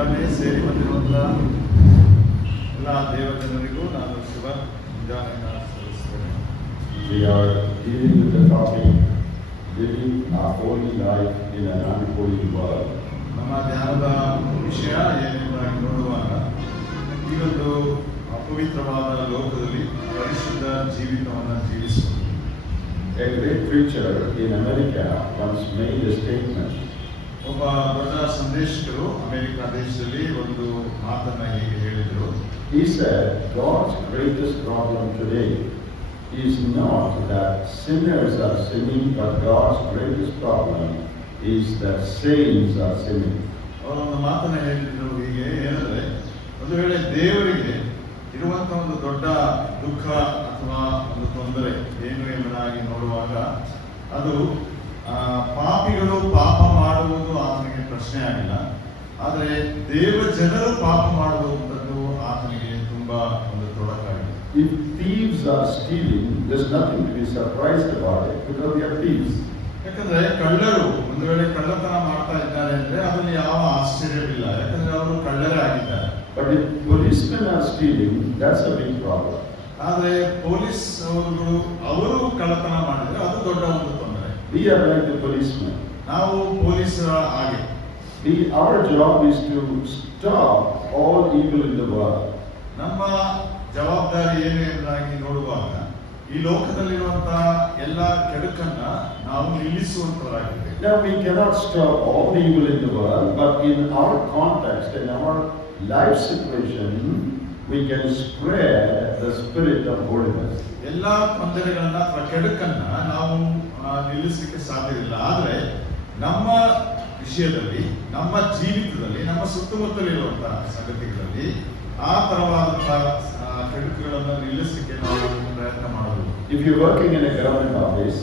ಮುಂಜಾನೆ ಸೇರಿ ಬಂದಿರುವಂತಹ ಎಲ್ಲ ದೇವಜನರಿಗೂ ನಾನು ಶುಭ ಮುಂಜಾನೆಯನ್ನು ಸಲ್ಲಿಸ್ತೇನೆ. We are dealing with the topic, living a holy life in an unholy world. ನಮ್ಮ ಧ್ಯಾನದ ವಿಷಯ ಏನೆಂಬುದಾಗಿ ನೋಡುವಾಗ ಈ ಒಂದು ಅಪವಿತ್ರವಾದ ಲೋಕದಲ್ಲಿ ಪರಿಶುದ್ಧ ಜೀವಿತವನ್ನು ಜೀವಿಸುವುದು. A great preacher in America once made a statement. ಒಬ್ಬ ದೊಡ್ಡ ಸಂದೇಶಕರು ಅಮೆರಿಕ ದೇಶದಲ್ಲಿ ಒಂದು ಮಾತನ್ನ ಹೀಗೆ ಹೇಳಿದರು. He said, God's greatest problem today is not that sinners are sinning, but God's greatest problem is that saints are sinning. ಅವರೊಂದು ಮಾತನ್ನ ಹೇಳಿದ್ರು ಹೀಗೆ ಏನಂದ್ರೆ, ಒಂದು ವೇಳೆ ದೇವರಿಗೆ ಇರುವಂತಹ ಒಂದು ದೊಡ್ಡ ದುಃಖ ಅಥವಾ ಒಂದು ತೊಂದರೆ ಏನು ಎಂಬುದಾಗಿ ನೋಡುವಾಗ ಅದು ಪಾಪಿಗಳು ಪಾಪ ಮಾಡುವುದು ಆತನಿಗೆ ಪ್ರಶ್ನೆ ಆಗಿಲ್ಲ, ಆದರೆ ದೇವ ಜನರು ಪಾಪ ಮಾಡುವಂಥದ್ದು ಆತನಿಗೆ ತುಂಬಾ ಒಂದು ತೊಡಕಾಗಿದೆ. If thieves are stealing, there's nothing to be surprised about it because they are thieves. ಯಾಕಂದ್ರೆ ಕಳ್ಳರು ಒಂದು ವೇಳೆ ಕಳ್ಳತನ ಮಾಡ್ತಾ ಇದ್ದಾರೆ ಅಂದ್ರೆ ಅದರಲ್ಲಿ ಯಾವ ಆಶ್ಚರ್ಯವಿಲ್ಲ, ಯಾಕಂದ್ರೆ ಅವರು ಕಳ್ಳರೇ ಆಗಿದ್ದಾರೆ. But if policemen are stealing, that's a big problem. ಆದ್ರೆ ಪೊಲೀಸ್ ಅವರು ಕಳ್ಳತನ ಮಾಡಿದ್ರೆ ಅದು ದೊಡ್ಡ ಒಂದು ತೊಂದರೆ. We are like the policemen. ನಾವು ಪೊಲೀಸರ ಹಾಗೆ. Our job is to stop all evil in the world. ನಮ್ಮ ಜವಾಬ್ದಾರಿ ಏನು ಎಂಬುದಾಗಿ ನೋಡುವಾಗ ಈ ಲೋಕದಲ್ಲಿರುವಂತಹ ಎಲ್ಲ ಕೆಡುಕನ್ನ ನಾವು ನಿಲ್ಲಿಸುವಂತರಾಗಿದೆ. Now we cannot stop all the evil in the world, but in our context, in our life situation, we can spread the spirit of holiness. ಎಲ್ಲ ತೊಂದರೆಗಳನ್ನ ಅಥವಾ ಕೆಡುಕನ್ನ ನಾವು ನಿಲ್ಲಿಸಲಿಕ್ಕೆ ಸಾಧ್ಯವಿಲ್ಲ, ಆದ್ರೆ ನಮ್ಮ ವಿಷಯದಲ್ಲಿ, ನಮ್ಮ ಜೀವಿತದಲ್ಲಿ, ನಮ್ಮ ಸುತ್ತಮುತ್ತಲಿರುವಂತಹ ಸಂಗತಿಗಳಲ್ಲಿ ಆ ತರವಾದಂತಹ ಕೆಡುಕುಗಳನ್ನು ನಿಲ್ಲಿಸಲಿಕ್ಕೆ ನಾವು ಪ್ರಯತ್ನ ಮಾಡಬಹುದು. If you're working in a government office,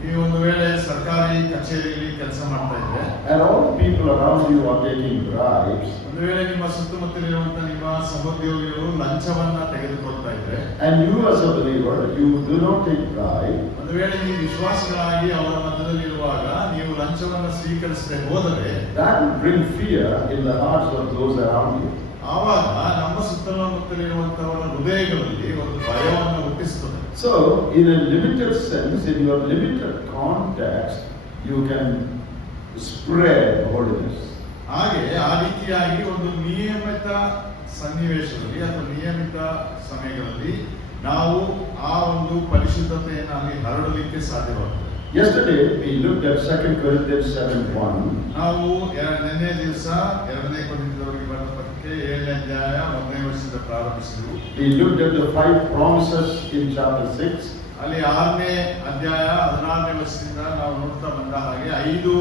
ನೀವು ಒಂದು ವೇಳೆ ಸರ್ಕಾರಿ ಕಚೇರಿಯಲ್ಲಿ ಕೆಲಸ ಮಾಡ್ತಾ ಇದ್ರೆ and all the people around you are taking bribes, ಒಂದು ವೇಳೆ ನಿಮ್ಮ ಸುತ್ತಮುತ್ತಲಿರುವಂತಹ ನಿಮ್ಮ ಸಹೋದ್ಯೋಗಿಗಳು ಲಂಚವನ್ನ ತೆಗೆದುಕೊಳ್ತಾ ಇದ್ರೆ, and you as a believer, you do not take bribe, ಒಂದು ವೇಳೆ ನೀವು ವಿಶ್ವಾಸಿಗಳಾಗಿ ಅವರ ಮಧ್ಯದಲ್ಲಿರುವಾಗ ನೀವು ಲಂಚವನ್ನ ಸ್ವೀಕರಿಸದೆ ಹೋದರೆ that will bring fear in the hearts of those around you. ಆವಾಗ ನಮ್ಮ ಸುತ್ತಮುತ್ತಲಿರುವಂತವರ ಹೃದಯಗಳಲ್ಲಿ ಒಂದು ಭಯವನ್ನು ಹುಟ್ಟಿಸುತ್ತದೆ. So, in a limited sense, in your limited context, you can spread holiness. ಹಾಗೆ ಆ ರೀತಿಯಾಗಿ ಒಂದು ನಿಯಮಿತ ಸನ್ನಿವೇಶದಲ್ಲಿ ಅಥವಾ ನಿಯಮಿತ ಸಮಯಗಳಲ್ಲಿ ನಾವು ಆ ಒಂದು ಪರಿಶುದ್ಧತೆಯನ್ನು ಅಲ್ಲಿ ಹರಡಲಿಕ್ಕೆ ಸಾಧ್ಯವಾಗುತ್ತದೆ. Yesterday we looked at 2 Corinthians 7:1. ನಾವು ನಿನ್ನೆ ದಿವಸ 2ನೇ ಕೊರಿಂಥದವರಿಗೆ ಬರೆದ ಪತ್ರಿಕೆ 7ನೇ ಅಧ್ಯಾಯ 1ನೇ ವರ್ಷದಿಂದ ಪ್ರಾರಂಭಿಸಿದೆವು. We looked at the 5 promises in chapter 6. ಅಲ್ಲಿ 6ನೇ ಅಧ್ಯಾಯ 16ನೇ ವರ್ಷದಿಂದ ನಾವು ನೋಡ್ತಾ ಬಂದ ಹಾಗೆ 5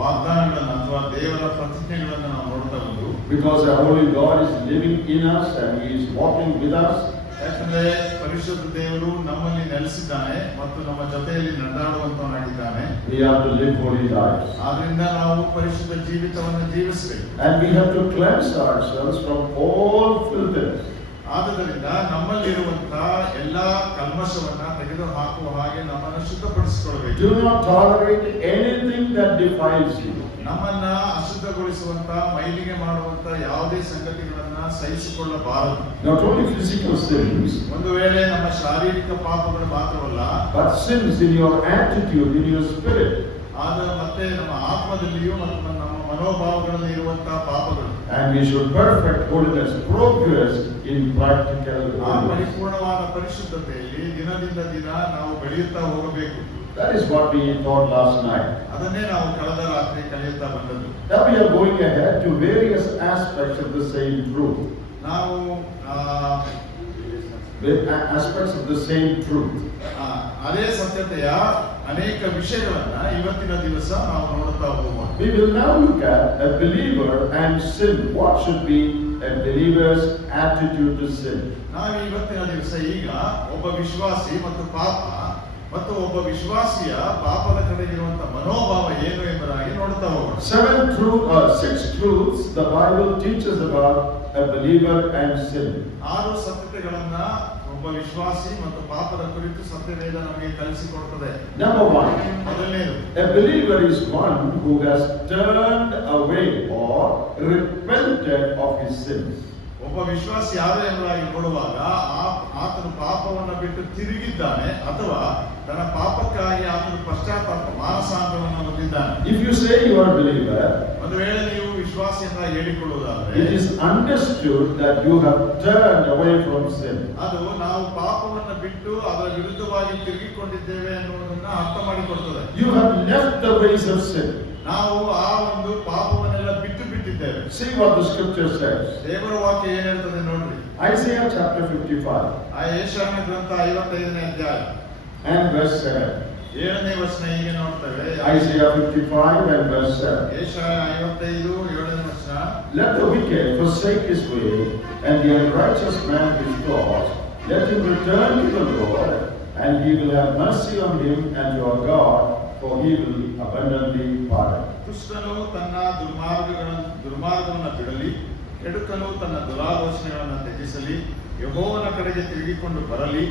ವಾಗ್ದಾನಗಳನ್ನು ಅಥವಾ ದೇವರ ಪ್ರತಿಜ್ಞೆಗಳನ್ನು ನಾವು ನೋಡ್ತಾ ಬಂದು, Because the holy God is living in us and He is walking with us. ಯಾಕಂದ್ರೆ ಪರಿಶುದ್ಧ ದೇವರು ನಮ್ಮಲ್ಲಿ ನೆಲೆಸಿದ್ದಾನೆ ಮತ್ತು ನಮ್ಮ ಜೊತೆಯಲ್ಲಿ ನಡೆದಾಡುವಂತವನಾಗಿದ್ದಾನೆ. We have to live holy lives. ಆದ್ರಿಂದ ನಾವು ಪರಿಶುದ್ಧ ಜೀವಿತವನ್ನು ಜೀವಿಸಬೇಕು. And we have to cleanse ourselves from all filthiness. ಆದ್ದರಿಂದ ನಮ್ಮಲ್ಲಿರುವಂತಹ ಎಲ್ಲಾ ಕಲ್ಮಶವನ್ನ ತೆಗೆದು ಹಾಕುವ ಹಾಗೆ ನಮ್ಮನ್ನು ಶುದ್ಧಪಡಿಸಿಕೊಳ್ಳಬೇಕು. Do not tolerate anything that defiles you. ನಮ್ಮನ್ನ ಅಶುದ್ಧಗೊಳಿಸುವಂತ, ಮೈಲಿಗೆ ಮಾಡುವಂತ ಯಾವುದೇ ಸಂಗತಿಗಳನ್ನ ಸಹಿಸಿಕೊಳ್ಳಬಾರದು. Not only physical sins, ಒಂದು ವೇಳೆ ನಮ್ಮ ಶಾರೀರಿಕ ಪಾಪಗಳು ಮಾತ್ರವಲ್ಲ, but sins in your attitude, in your spirit. ಆದ ಮತ್ತೆ ನಮ್ಮ ಆತ್ಮದಲ್ಲಿಯೂ ಮತ್ತು ನಮ್ಮ ಮನೋಭಾವಗಳಲ್ಲಿ ಇರುವಂತಹ ಪಾಪಗಳು. And we should perfect holiness, progress in practical ಆ holiness. ಪರಿಪೂರ್ಣವಾದ ಪರಿಶುದ್ಧತೆಯಲ್ಲಿ ದಿನದಿಂದ ದಿನ ನಾವು ಬೆಳೆಯುತ್ತಾ ಹೋಗಬೇಕು. That is what we taught last night. ಅದನ್ನೇ ನಾವು ಕಳೆದ ರಾತ್ರಿ ಕಲಿಯುತ್ತಾ ಬಂದದ್ದು. Now we are going ahead to various aspects of the same truth. ನಾವು Aspects of the same truth. ಅದೇ ಸತ್ಯತೆಯ ಅನೇಕ ವಿಷಯಗಳನ್ನ ಇವತ್ತಿನ ದಿವಸ ನಾವು ನೋಡುತ್ತಾ ಹೋಗೋಣ. We will now look at a believer and sin. What should be a believer's attitude to sin? ನಾವು ಇವತ್ತಿನ ದಿವಸ ಈಗ ಒಬ್ಬ ವಿಶ್ವಾಸಿ ಮತ್ತು ಪಾಪ ಮತ್ತು ಒಬ್ಬ ವಿಶ್ವಾಸಿಯ ಪಾಪದ ಕಡೆಗಿರುವಂತ ಮನೋಭಾವ ಏನು ಎಂಬುದಾಗಿ ನೋಡ್ತಾ ಹೋಗೋಣ. 6 truths the Bible teaches about a believer and sin. 6 ಸತ್ಯತೆಗಳನ್ನ ಒಬ್ಬ ವಿಶ್ವಾಸಿ ಮತ್ತು ಪಾಪದ ಕುರಿತು ಸತ್ಯವೇದ ನಮಗೆ ಕಲಿಸಿಕೊಡುತ್ತದೆ. Number 1, ಮೊದಲನೇದು, a believer is one who has turned away or repented of his sins. ಒಬ್ಬ ವಿಶ್ವಾಸಿ ಯಾರು ಎಂಬುದಾಗಿ ನೋಡುವಾಗ ಆತನು ಪಾಪವನ್ನು ಬಿಟ್ಟು ತಿರುಗಿದ್ದಾನೆ ಅಥವಾ ತನ್ನ ಪಾಪಕ್ಕಾಗಿ ಆತನು ಪಶ್ಚಾತ್ತಾಪ ಮಾನಸಾಂತರವನ್ನು ಹೊಂದಿದ್ದಾನೆ. If you say you are a believer, ಒಂದು ವೇಳೆ ನೀವು ವಿಶ್ವಾಸಿ ಅಂತ ಹೇಳಿಕೊಳ್ಳುವುದಾದರೆ it is understood that you have turned away from sin. ಅದು ನಾವು ಪಾಪವನ್ನು ಬಿಟ್ಟು ಅದರ ವಿರುದ್ಧವಾಗಿ ತಿರುಗಿಕೊಂಡಿದ್ದೇವೆ ಅನ್ನುವುದನ್ನ ಅರ್ಥ ಮಾಡಿಕೊಡುತ್ತದೆ. You have left the ways of sin. ನಾವು ಆ ಒಂದು ಪಾಪವನ್ನೆಲ್ಲ ಬಿಟ್ಟು ಬಿಟ್ಟಿದ್ದೇವೆ. See what the scripture says. ದೇವರ ವಾಕ್ಯ ಏನ್ ಹೇಳ್ತದೆ ನೋಡ್ರಿ. Isaiah chapter 55 ಆ ಯೆಶಾಯನ ಗ್ರಂಥ 55ನೇ ಅಧ್ಯಾಯ and verse 7. 7ನೇ ವಚನ ಹೀಗೆ ನೋಡ್ತೇವೆ. Isaiah 55 and verse 7. ಯೆಶಾಯ 55 7ನೇ ವಚನ. Let the wicked forsake his way, and the unrighteous man his thoughts. Let him return to the Lord, and he will have mercy on him and your God, for he will abundantly pardon. ದುಷ್ಟನು ತನ್ನ ದುರ್ಮಾರ್ಗವನ್ನು ಬಿಡಲಿ, ಕೆಡುಕನು ತನ್ನ ದುರಾಲೋಚನೆಗಳನ್ನು ತ್ಯಜಿಸಲಿ, ಯೆಹೋವನ ಕಡೆಗೆ ತಿರುಗಿಕೊಂಡು ಬರಲಿ,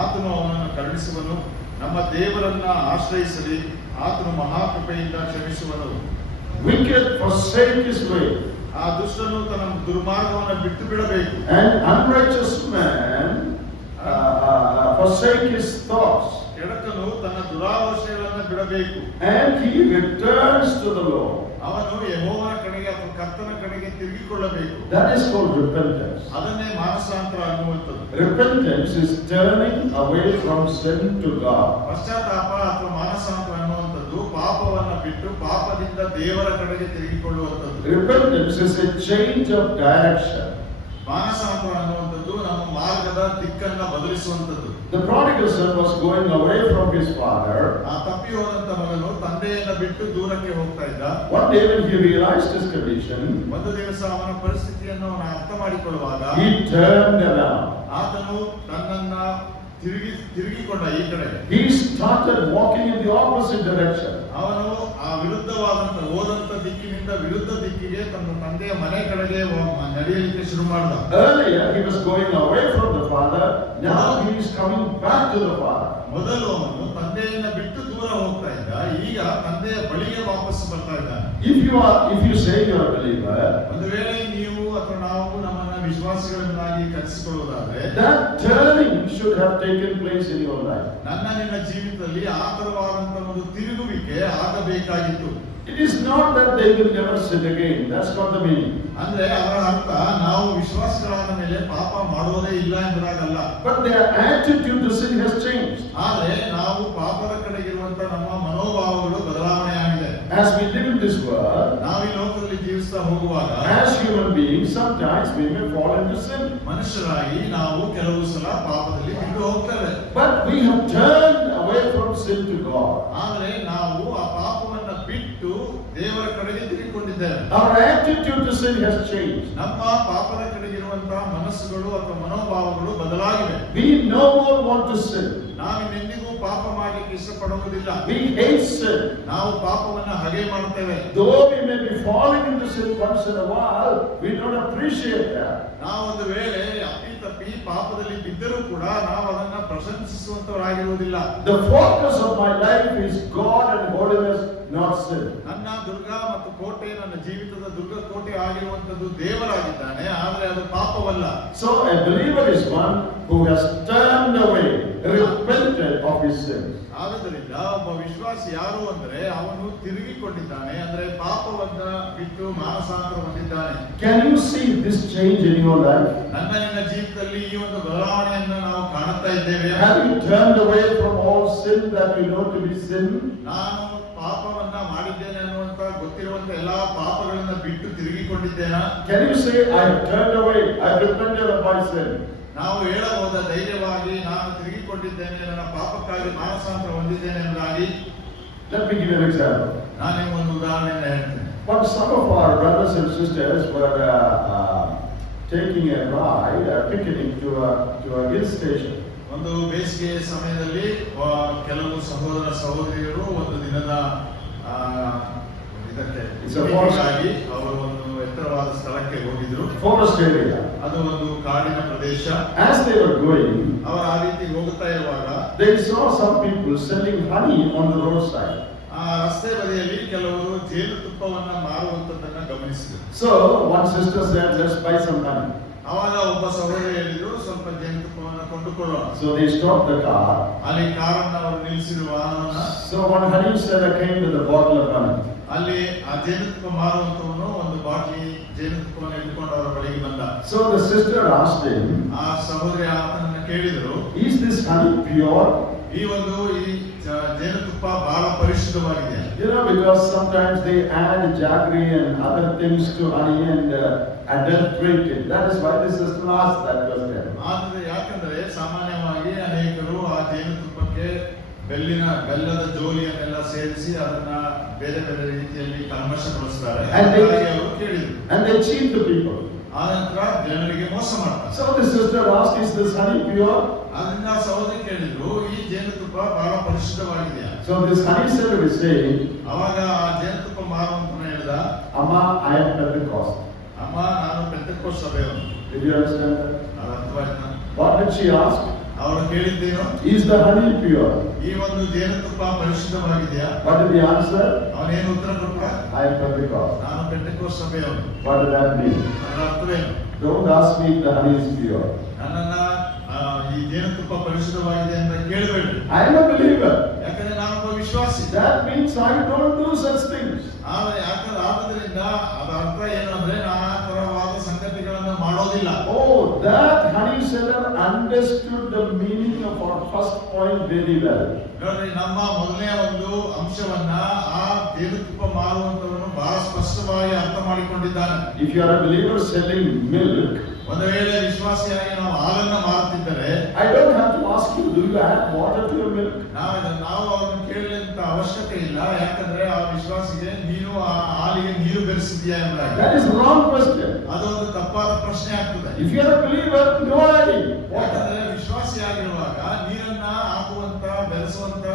ಆತನು ಅವನನ್ನು ಕರುಣಿಸುವನು, ನಮ್ಮ ದೇವರನ್ನ ಆಶ್ರಯಿಸಲಿ, ಆತನು ಮಹಾಕೃಪೆಯಿಂದ ಕ್ಷಮಿಸುವನು. Wicked forsake his way, ಆ ದುಷ್ಟನು ತನ್ನ ದುರ್ಮಾರ್ಗವನ್ನು ಬಿಟ್ಟು ಬಿಡಬೇಕು. and unrighteous man forsake his thoughts, ಕೆಡುಕನು ತನ್ನ ದುರಾಲೋಚನೆಗಳನ್ನು ಬಿಡಬೇಕು. and he returns to the Lord. ಅವನು ಯೆಹೋವನ ಕಡೆಗೆ ಅಥವಾ ಕರ್ತನ ಕಡೆಗೆ ತಿರುಗಿಕೊಳ್ಳಬೇಕು. That is called repentance. ಅದನ್ನೇ ಮಾನಸಾಂತರ ಅನ್ನುವಂಥದ್ದು. Repentance is turning away from sin to God. ಪಶ್ಚಾತ್ತಾಪ ಅಥವಾ ಮಾನಸಾಂತರ ಅನ್ನುವಂಥದ್ದು ಪಾಪವನ್ನು ಬಿಟ್ಟು ಪಾಪದಿಂದ ದೇವರ ಕಡೆಗೆ ತಿರುಗಿಕೊಳ್ಳುವಂಥದ್ದು. Repentance is a change of direction. ಮಾನಸಾಂತರ ಅನ್ನುವಂಥದ್ದು ನಮ್ಮ ಮಾರ್ಗದ ದಿಕ್ಕನ್ನ ಬದಲಿಸುವಂಥದ್ದು. The prodigal son was going away from his father. ಆ ತಪ್ಪಿ ಹೋದಂತ ಮಗನು ತಂದೆಯನ್ನ ಬಿಟ್ಟು ದೂರಕ್ಕೆ ಹೋಗ್ತಾ ಇದ್ದ. One day when he realized his condition, ಒಂದು ದಿವಸ ಅವನ ಪರಿಸ್ಥಿತಿಯನ್ನು ಅವನು ಅರ್ಥ ಮಾಡಿಕೊಳ್ಳುವಾಗ he turned around. ಆತನು ತನ್ನನ್ನ ತಿರುಗಿಕೊಂಡ ಈ ಕಡೆಗೆ. He started walking in the opposite direction. ಅವನು ಆ ವಿರುದ್ಧವಾದಂತ ಹೋದಂತ ದಿಕ್ಕಿನಿಂದ ವಿರುದ್ಧ ದಿಕ್ಕಿಗೆ ತನ್ನ ತಂದೆಯ ಮನೆ ಕಡೆಗೆ ನಡೆಯಲಿಕ್ಕೆ ಶುರು ಮಾಡಿದ. Earlier he was going away from the father. Now he is coming back to the father. ಮೊದಲು ಅವನು ತಂದೆಯನ್ನ ಬಿಟ್ಟು ದೂರ ಹೋಗ್ತಾ ಇದ್ದ, ಈಗ ತಂದೆಯ ಬಳಿಗೆ ವಾಪಸ್ ಬರ್ತಾ ಇದ್ದಾನೆ. If you say you are a believer, ಒಂದು ವೇಳೆ ನೀವು ಅಥವಾ ನಾವು ನಮ್ಮನ್ನ ವಿಶ್ವಾಸಿಗಳನ್ನಾಗಿ ಕರೆಸಿಕೊಳ್ಳುವುದಾದ್ರೆ that turning should have taken place in your life. ನನ್ನ ನಿನ್ನ ಜೀವಿತದಲ್ಲಿ ಆ ತರವಾದಂತ ಒಂದು ತಿರುಗುವಿಕೆ ಆಗಬೇಕಾಗಿತ್ತು. It is not that they will never sin again. That's not the meaning. ಅಂದ್ರೆ ಅದರ ಅರ್ಥ ನಾವು ವಿಶ್ವಾಸಿಗಳಾದ ಮೇಲೆ ಪಾಪ ಮಾಡುವುದೇ ಇಲ್ಲ ಎಂಬುದಾಗಲ್ಲ. But their attitude to sin has changed. ಆದ್ರೆ ನಾವು ಪಾಪದ ಕಡೆಗಿರುವಂತ ನಮ್ಮ ಮನೋಭಾವಗಳು ಬದಲಾವಣೆ ಆಗಿದೆ. As we live in this world, ನಾವು ಈ ಲೋಕದಲ್ಲಿ ಜೀವಿಸ್ತಾ ಹೋಗುವಾಗ as human beings, sometimes we may fall into sin. ಮನುಷ್ಯರಾಗಿ ನಾವು ಕೆಲವು ಸಲ ಪಾಪದಲ್ಲಿ ಬಿದ್ದು ಹೋಗ್ತೇವೆ. But we have turned away from sin to God. ಆದ್ರೆ ನಾವು ಆ ಪಾಪವನ್ನ ಬಿಟ್ಟು ದೇವರ ಕಡೆಗೆ ತಿರುಗಿಕೊಂಡಿದ್ದೇವೆ. Our attitude to sin has changed. ನಮ್ಮ ಪಾಪದ ಕಡೆಗಿರುವಂತಹ ಮನಸ್ಸುಗಳು ಅಥವಾ ಮನೋಭಾವಗಳು ಬದಲಾಗಿವೆ. We no more want to sin. ನಾವು ಎಂದಿಗೂ ಪಾಪ ಮಾಡಲಿಕ್ಕೆ ಇಷ್ಟಪಡುವುದಿಲ್ಲ. We hate sin. ನಾವು ಪಾಪವನ್ನ ಹಗೆ ಮಾಡುತ್ತೇವೆ. Though we may be falling into sin once in a while, we don't appreciate that. ನಾವು ಒಂದು ವೇಳೆ ಅಪ್ಪಿತಪ್ಪಿ ಪಾಪದಲ್ಲಿ ಬಿದ್ದರೂ ಕೂಡ ನಾವು ಅದನ್ನ ಪ್ರಶಂಸಿಸುವಂತವರಾಗಿರುವುದಿಲ್ಲ. The focus of my life is God and holiness, not sin. ನನ್ನ ದುರ್ಗ ಮತ್ತು ಕೋಟೆ, ನನ್ನ ಜೀವಿತದ ದುರ್ಗ ಕೋಟೆ ಆಗಿರುವಂತದ್ದು ದೇವರಾಗಿದ್ದಾನೆ, ಆದರೆ ಅದು ಪಾಪವಲ್ಲ. So a believer is one who has turned away, repented of his sins. ಆದ್ದರಿಂದ ಒಬ್ಬ ವಿಶ್ವಾಸಿ ಯಾರು ಅಂದ್ರೆ ಅವನು ತಿರುಗಿಕೊಂಡಿದ್ದಾನೆ, ಅಂದ್ರೆ ಪಾಪವನ್ನ ಬಿಟ್ಟು ಮಾನಸಾಂತರ ಹೊಂದಿದ್ದಾನೆ. Can you see this change in your life? ನನ್ನ ನಿನ್ನ ಜೀವಿತದಲ್ಲಿ ಈ ಒಂದು ಬದಲಾವಣೆಯನ್ನು ನಾವು ಕಾಣುತ್ತಾ ಇದ್ದೇವೆ. Have you turned away from all sin that you know to be sin? ನಾನು ಪಾಪವನ್ನ ಮಾಡಿದ್ದೇನೆ ಅನ್ನುವಂತ ಗೊತ್ತಿರುವಂತ ಎಲ್ಲಾ ಪಾಪಗಳನ್ನ ಬಿಟ್ಟು ತಿರುಗಿಕೊಂಡಿದ್ದೇನಾ? Can you say, I have turned away, I have repented of my sin? ನಾವು ಹೇಳಬಹುದ ಧೈರ್ಯವಾಗಿ ನಾನು ತಿರುಗಿಕೊಂಡಿದ್ದೇನೆ, ನನ್ನ ಪಾಪಕ್ಕಾಗಿ ಮಾನಸಾಂತರ ಹೊಂದಿದ್ದೇನೆ ಎಂಬುದಾಗಿ. Let me give you an example. ನಾನು ನಿಮ್ಗೊಂದು ಉದಾಹರಣೆಯನ್ನು ಹೇಳ್ತೇನೆ. But some of our brothers and sisters were taking a ride, a picnic to a hill station. ಒಂದು ಬೇಸಿಗೆ ಸಮಯದಲ್ಲಿ ಕೆಲವು ಸಹೋದರ ಸಹೋದರಿಯರು ಒಂದು ದಿನದ ಇದಕ್ಕೆ ಆಗಿ ಅವರು ಒಂದು ಎತ್ತರವಾದ ಸ್ಥಳಕ್ಕೆ ಹೋಗಿದ್ರು. Forest area. ಅದು ಒಂದು ಕಾಡಿನ ಪ್ರದೇಶ. As they were going, ಅವರು ಆ ರೀತಿ ಹೋಗುತ್ತಾ ಇರುವಾಗ they saw some people selling honey on the roadside. ಆ ರಸ್ತೆ ಬದಿಯಲ್ಲಿ ಕೆಲವರು ಜೇನುತುಪ್ಪವನ್ನ ಮಾರುವಂತದ್ದನ್ನ ಗಮನಿಸಿದರು. So one sister said, "Let's buy some honey." ಆವಾಗ ಒಬ್ಬ ಸಹೋದರಿ ಹೇಳಿದ್ರು, ಸ್ವಲ್ಪ ಜೇನುತುಪ್ಪವನ್ನ ಕೊಂಡುಕೊಳ್ಳೋಣ. So they stopped the car. ಅಲ್ಲಿ ಕಾರನ್ನ ಅವರು ನಿಲ್ಲಿಸಿರುವ ವಾಹನವನ್ನ. So one honey seller came with a bottle of honey. ಅಲ್ಲಿ ಆ ಜೇನುತುಪ್ಪ ಮಾರುವಂತವನು ಒಂದು ಬಾಟ್ಲಿ ಜೇನುತುಪ್ಪವನ್ನು ಇಟ್ಕೊಂಡು ಅವರ ಬಳಿಗೆ ಬಂದ. So the sister asked him, ಆ ಸಹೋದರಿ ಆತನನ್ನ ಕೇಳಿದರು, "Is this honey pure?" ಈ ಜೇನುತುಪ್ಪ ಬಹಳ ಪರಿಶುದ್ಧವಾಗಿದೆ. You know, because sometimes they add jaggery and other things to honey and adulterate it. That is why the sister asked that question. ಆದರೆ ಯಾಕಂದ್ರೆ ಸಾಮಾನ್ಯವಾಗಿ ಅನೇಕರು ಆ ಜೇನುತುಪ್ಪಕ್ಕೆ ಬೆಲ್ಲದ ಜೋಲಿಯನ್ನೆಲ್ಲ ಸೇರಿಸಿ ಅದನ್ನ ಬೇರೆ ಬೇರೆ ರೀತಿಯಲ್ಲಿ ಕಲ್ಮಶಗೊಳಿಸ್ತಾರೆ. ಅವರು ಕೇಳಿದ್ರು. And they cheat the people. ಆನಂತರ ಜನರಿಗೆ ಮೋಸ ಮಾಡ್ತಾರೆ. So the sister asked, "Is this honey pure?" ಅದನ್ನ ಸಹೋದರಿ ಕೇಳಿದ್ರು, ಈ ಜೇನುತುಪ್ಪ ಬಹಳ ಪರಿಶುದ್ಧವಾಗಿದೆಯಾ? So this honey seller is saying, ಅವಾಗ ಆ ಜೇನುತುಪ್ಪ ಮಾರುವಂತನು ಹೇಳಿದ, "Amma, I am Pentecost." ಅಮ್ಮ, ನಾನು ಪೆಂಟೆಕೋಸ್ಟ್ ಸಭೆಯವನು. Did you understand that? ಅದು ಅರ್ಥವಾಯ್ತಾ? What did she ask? ಅವರು ಕೇಳಿದ್ದೇನು? Is the honey pure? ಈ ಒಂದು ಜೇನುತುಪ್ಪ ಪರಿಶುದ್ಧವಾಗಿದೆಯಾ? What did he answer? ಅವನೇನು ಉತ್ತರ ಕೊಟ್ಟ? I am Pentecost. ನಾನು ಪೆಂಟೆಕೋಸ್ಟ್ ಸಭೆಯವನು. What does that mean? ಅದರ ಅರ್ಥವೇನು? Don't ask me if the honey is pure. ನನ್ನನ್ನ ಈ ಜೇನುತುಪ್ಪ ಪರಿಶುದ್ಧವಾಗಿದೆ ಅಂತ ಕೇಳಬೇಡಿ. I am a believer. ಯಾಕಂದ್ರೆ ನಾನೊಬ್ಬ ವಿಶ್ವಾಸಿ. That means I don't do such things. ಆದ್ದರಿಂದ ಅದರ ಅರ್ಥ ಏನು ಅಂದ್ರೆ ನಾನು ಆ ತರವಾದ ಸಂಗತಿಗಳನ್ನು ಮಾಡೋದಿಲ್ಲ. Oh, that honey seller understood the meaning of our first point very well. ನೋಡ್ರಿ, ನಮ್ಮ ಮೊದಲನೇ ಒಂದು ಅಂಶವನ್ನ ಆ ಜೇನುತುಪ್ಪ ಮಾರುವಂತವನು ಬಹಳ ಸ್ಪಷ್ಟವಾಗಿ ಅರ್ಥ ಮಾಡಿಕೊಂಡಿದ್ದಾನೆ. If you are a believer selling milk, ಒಂದು ವೇಳೆ ವಿಶ್ವಾಸಿಯಾಗಿ ನಾವು ಹಾಲನ್ನ ಮಾರುತ್ತಿದ್ದರೆ, I don't have to ask you, do you add water to your milk? ನಾವು ಅವರನ್ನು ಕೇಳಲಿಂತ ಅವಶ್ಯಕತೆ ಇಲ್ಲ. ಯಾಕಂದ್ರೆ ಆ ವಿಶ್ವಾಸಿಗೆ ನೀನು ಆ ಹಾಲಿಗೆ ನೀರು ಬೆರೆಸಿದ್ಯಾ ಎಂಬುದಾಗಿ. That is wrong question. ಅದು ಒಂದು ತಪ್ಪಾದ ಪ್ರಶ್ನೆ ಆಗ್ತದೆ. If you are a believer, no adding. ಯಾಕಂದ್ರೆ ವಿಶ್ವಾಸಿಯಾಗಿರುವಾಗ ನೀರನ್ನ ಹಾಕುವಂತ ಬೆರೆಸುವಂತ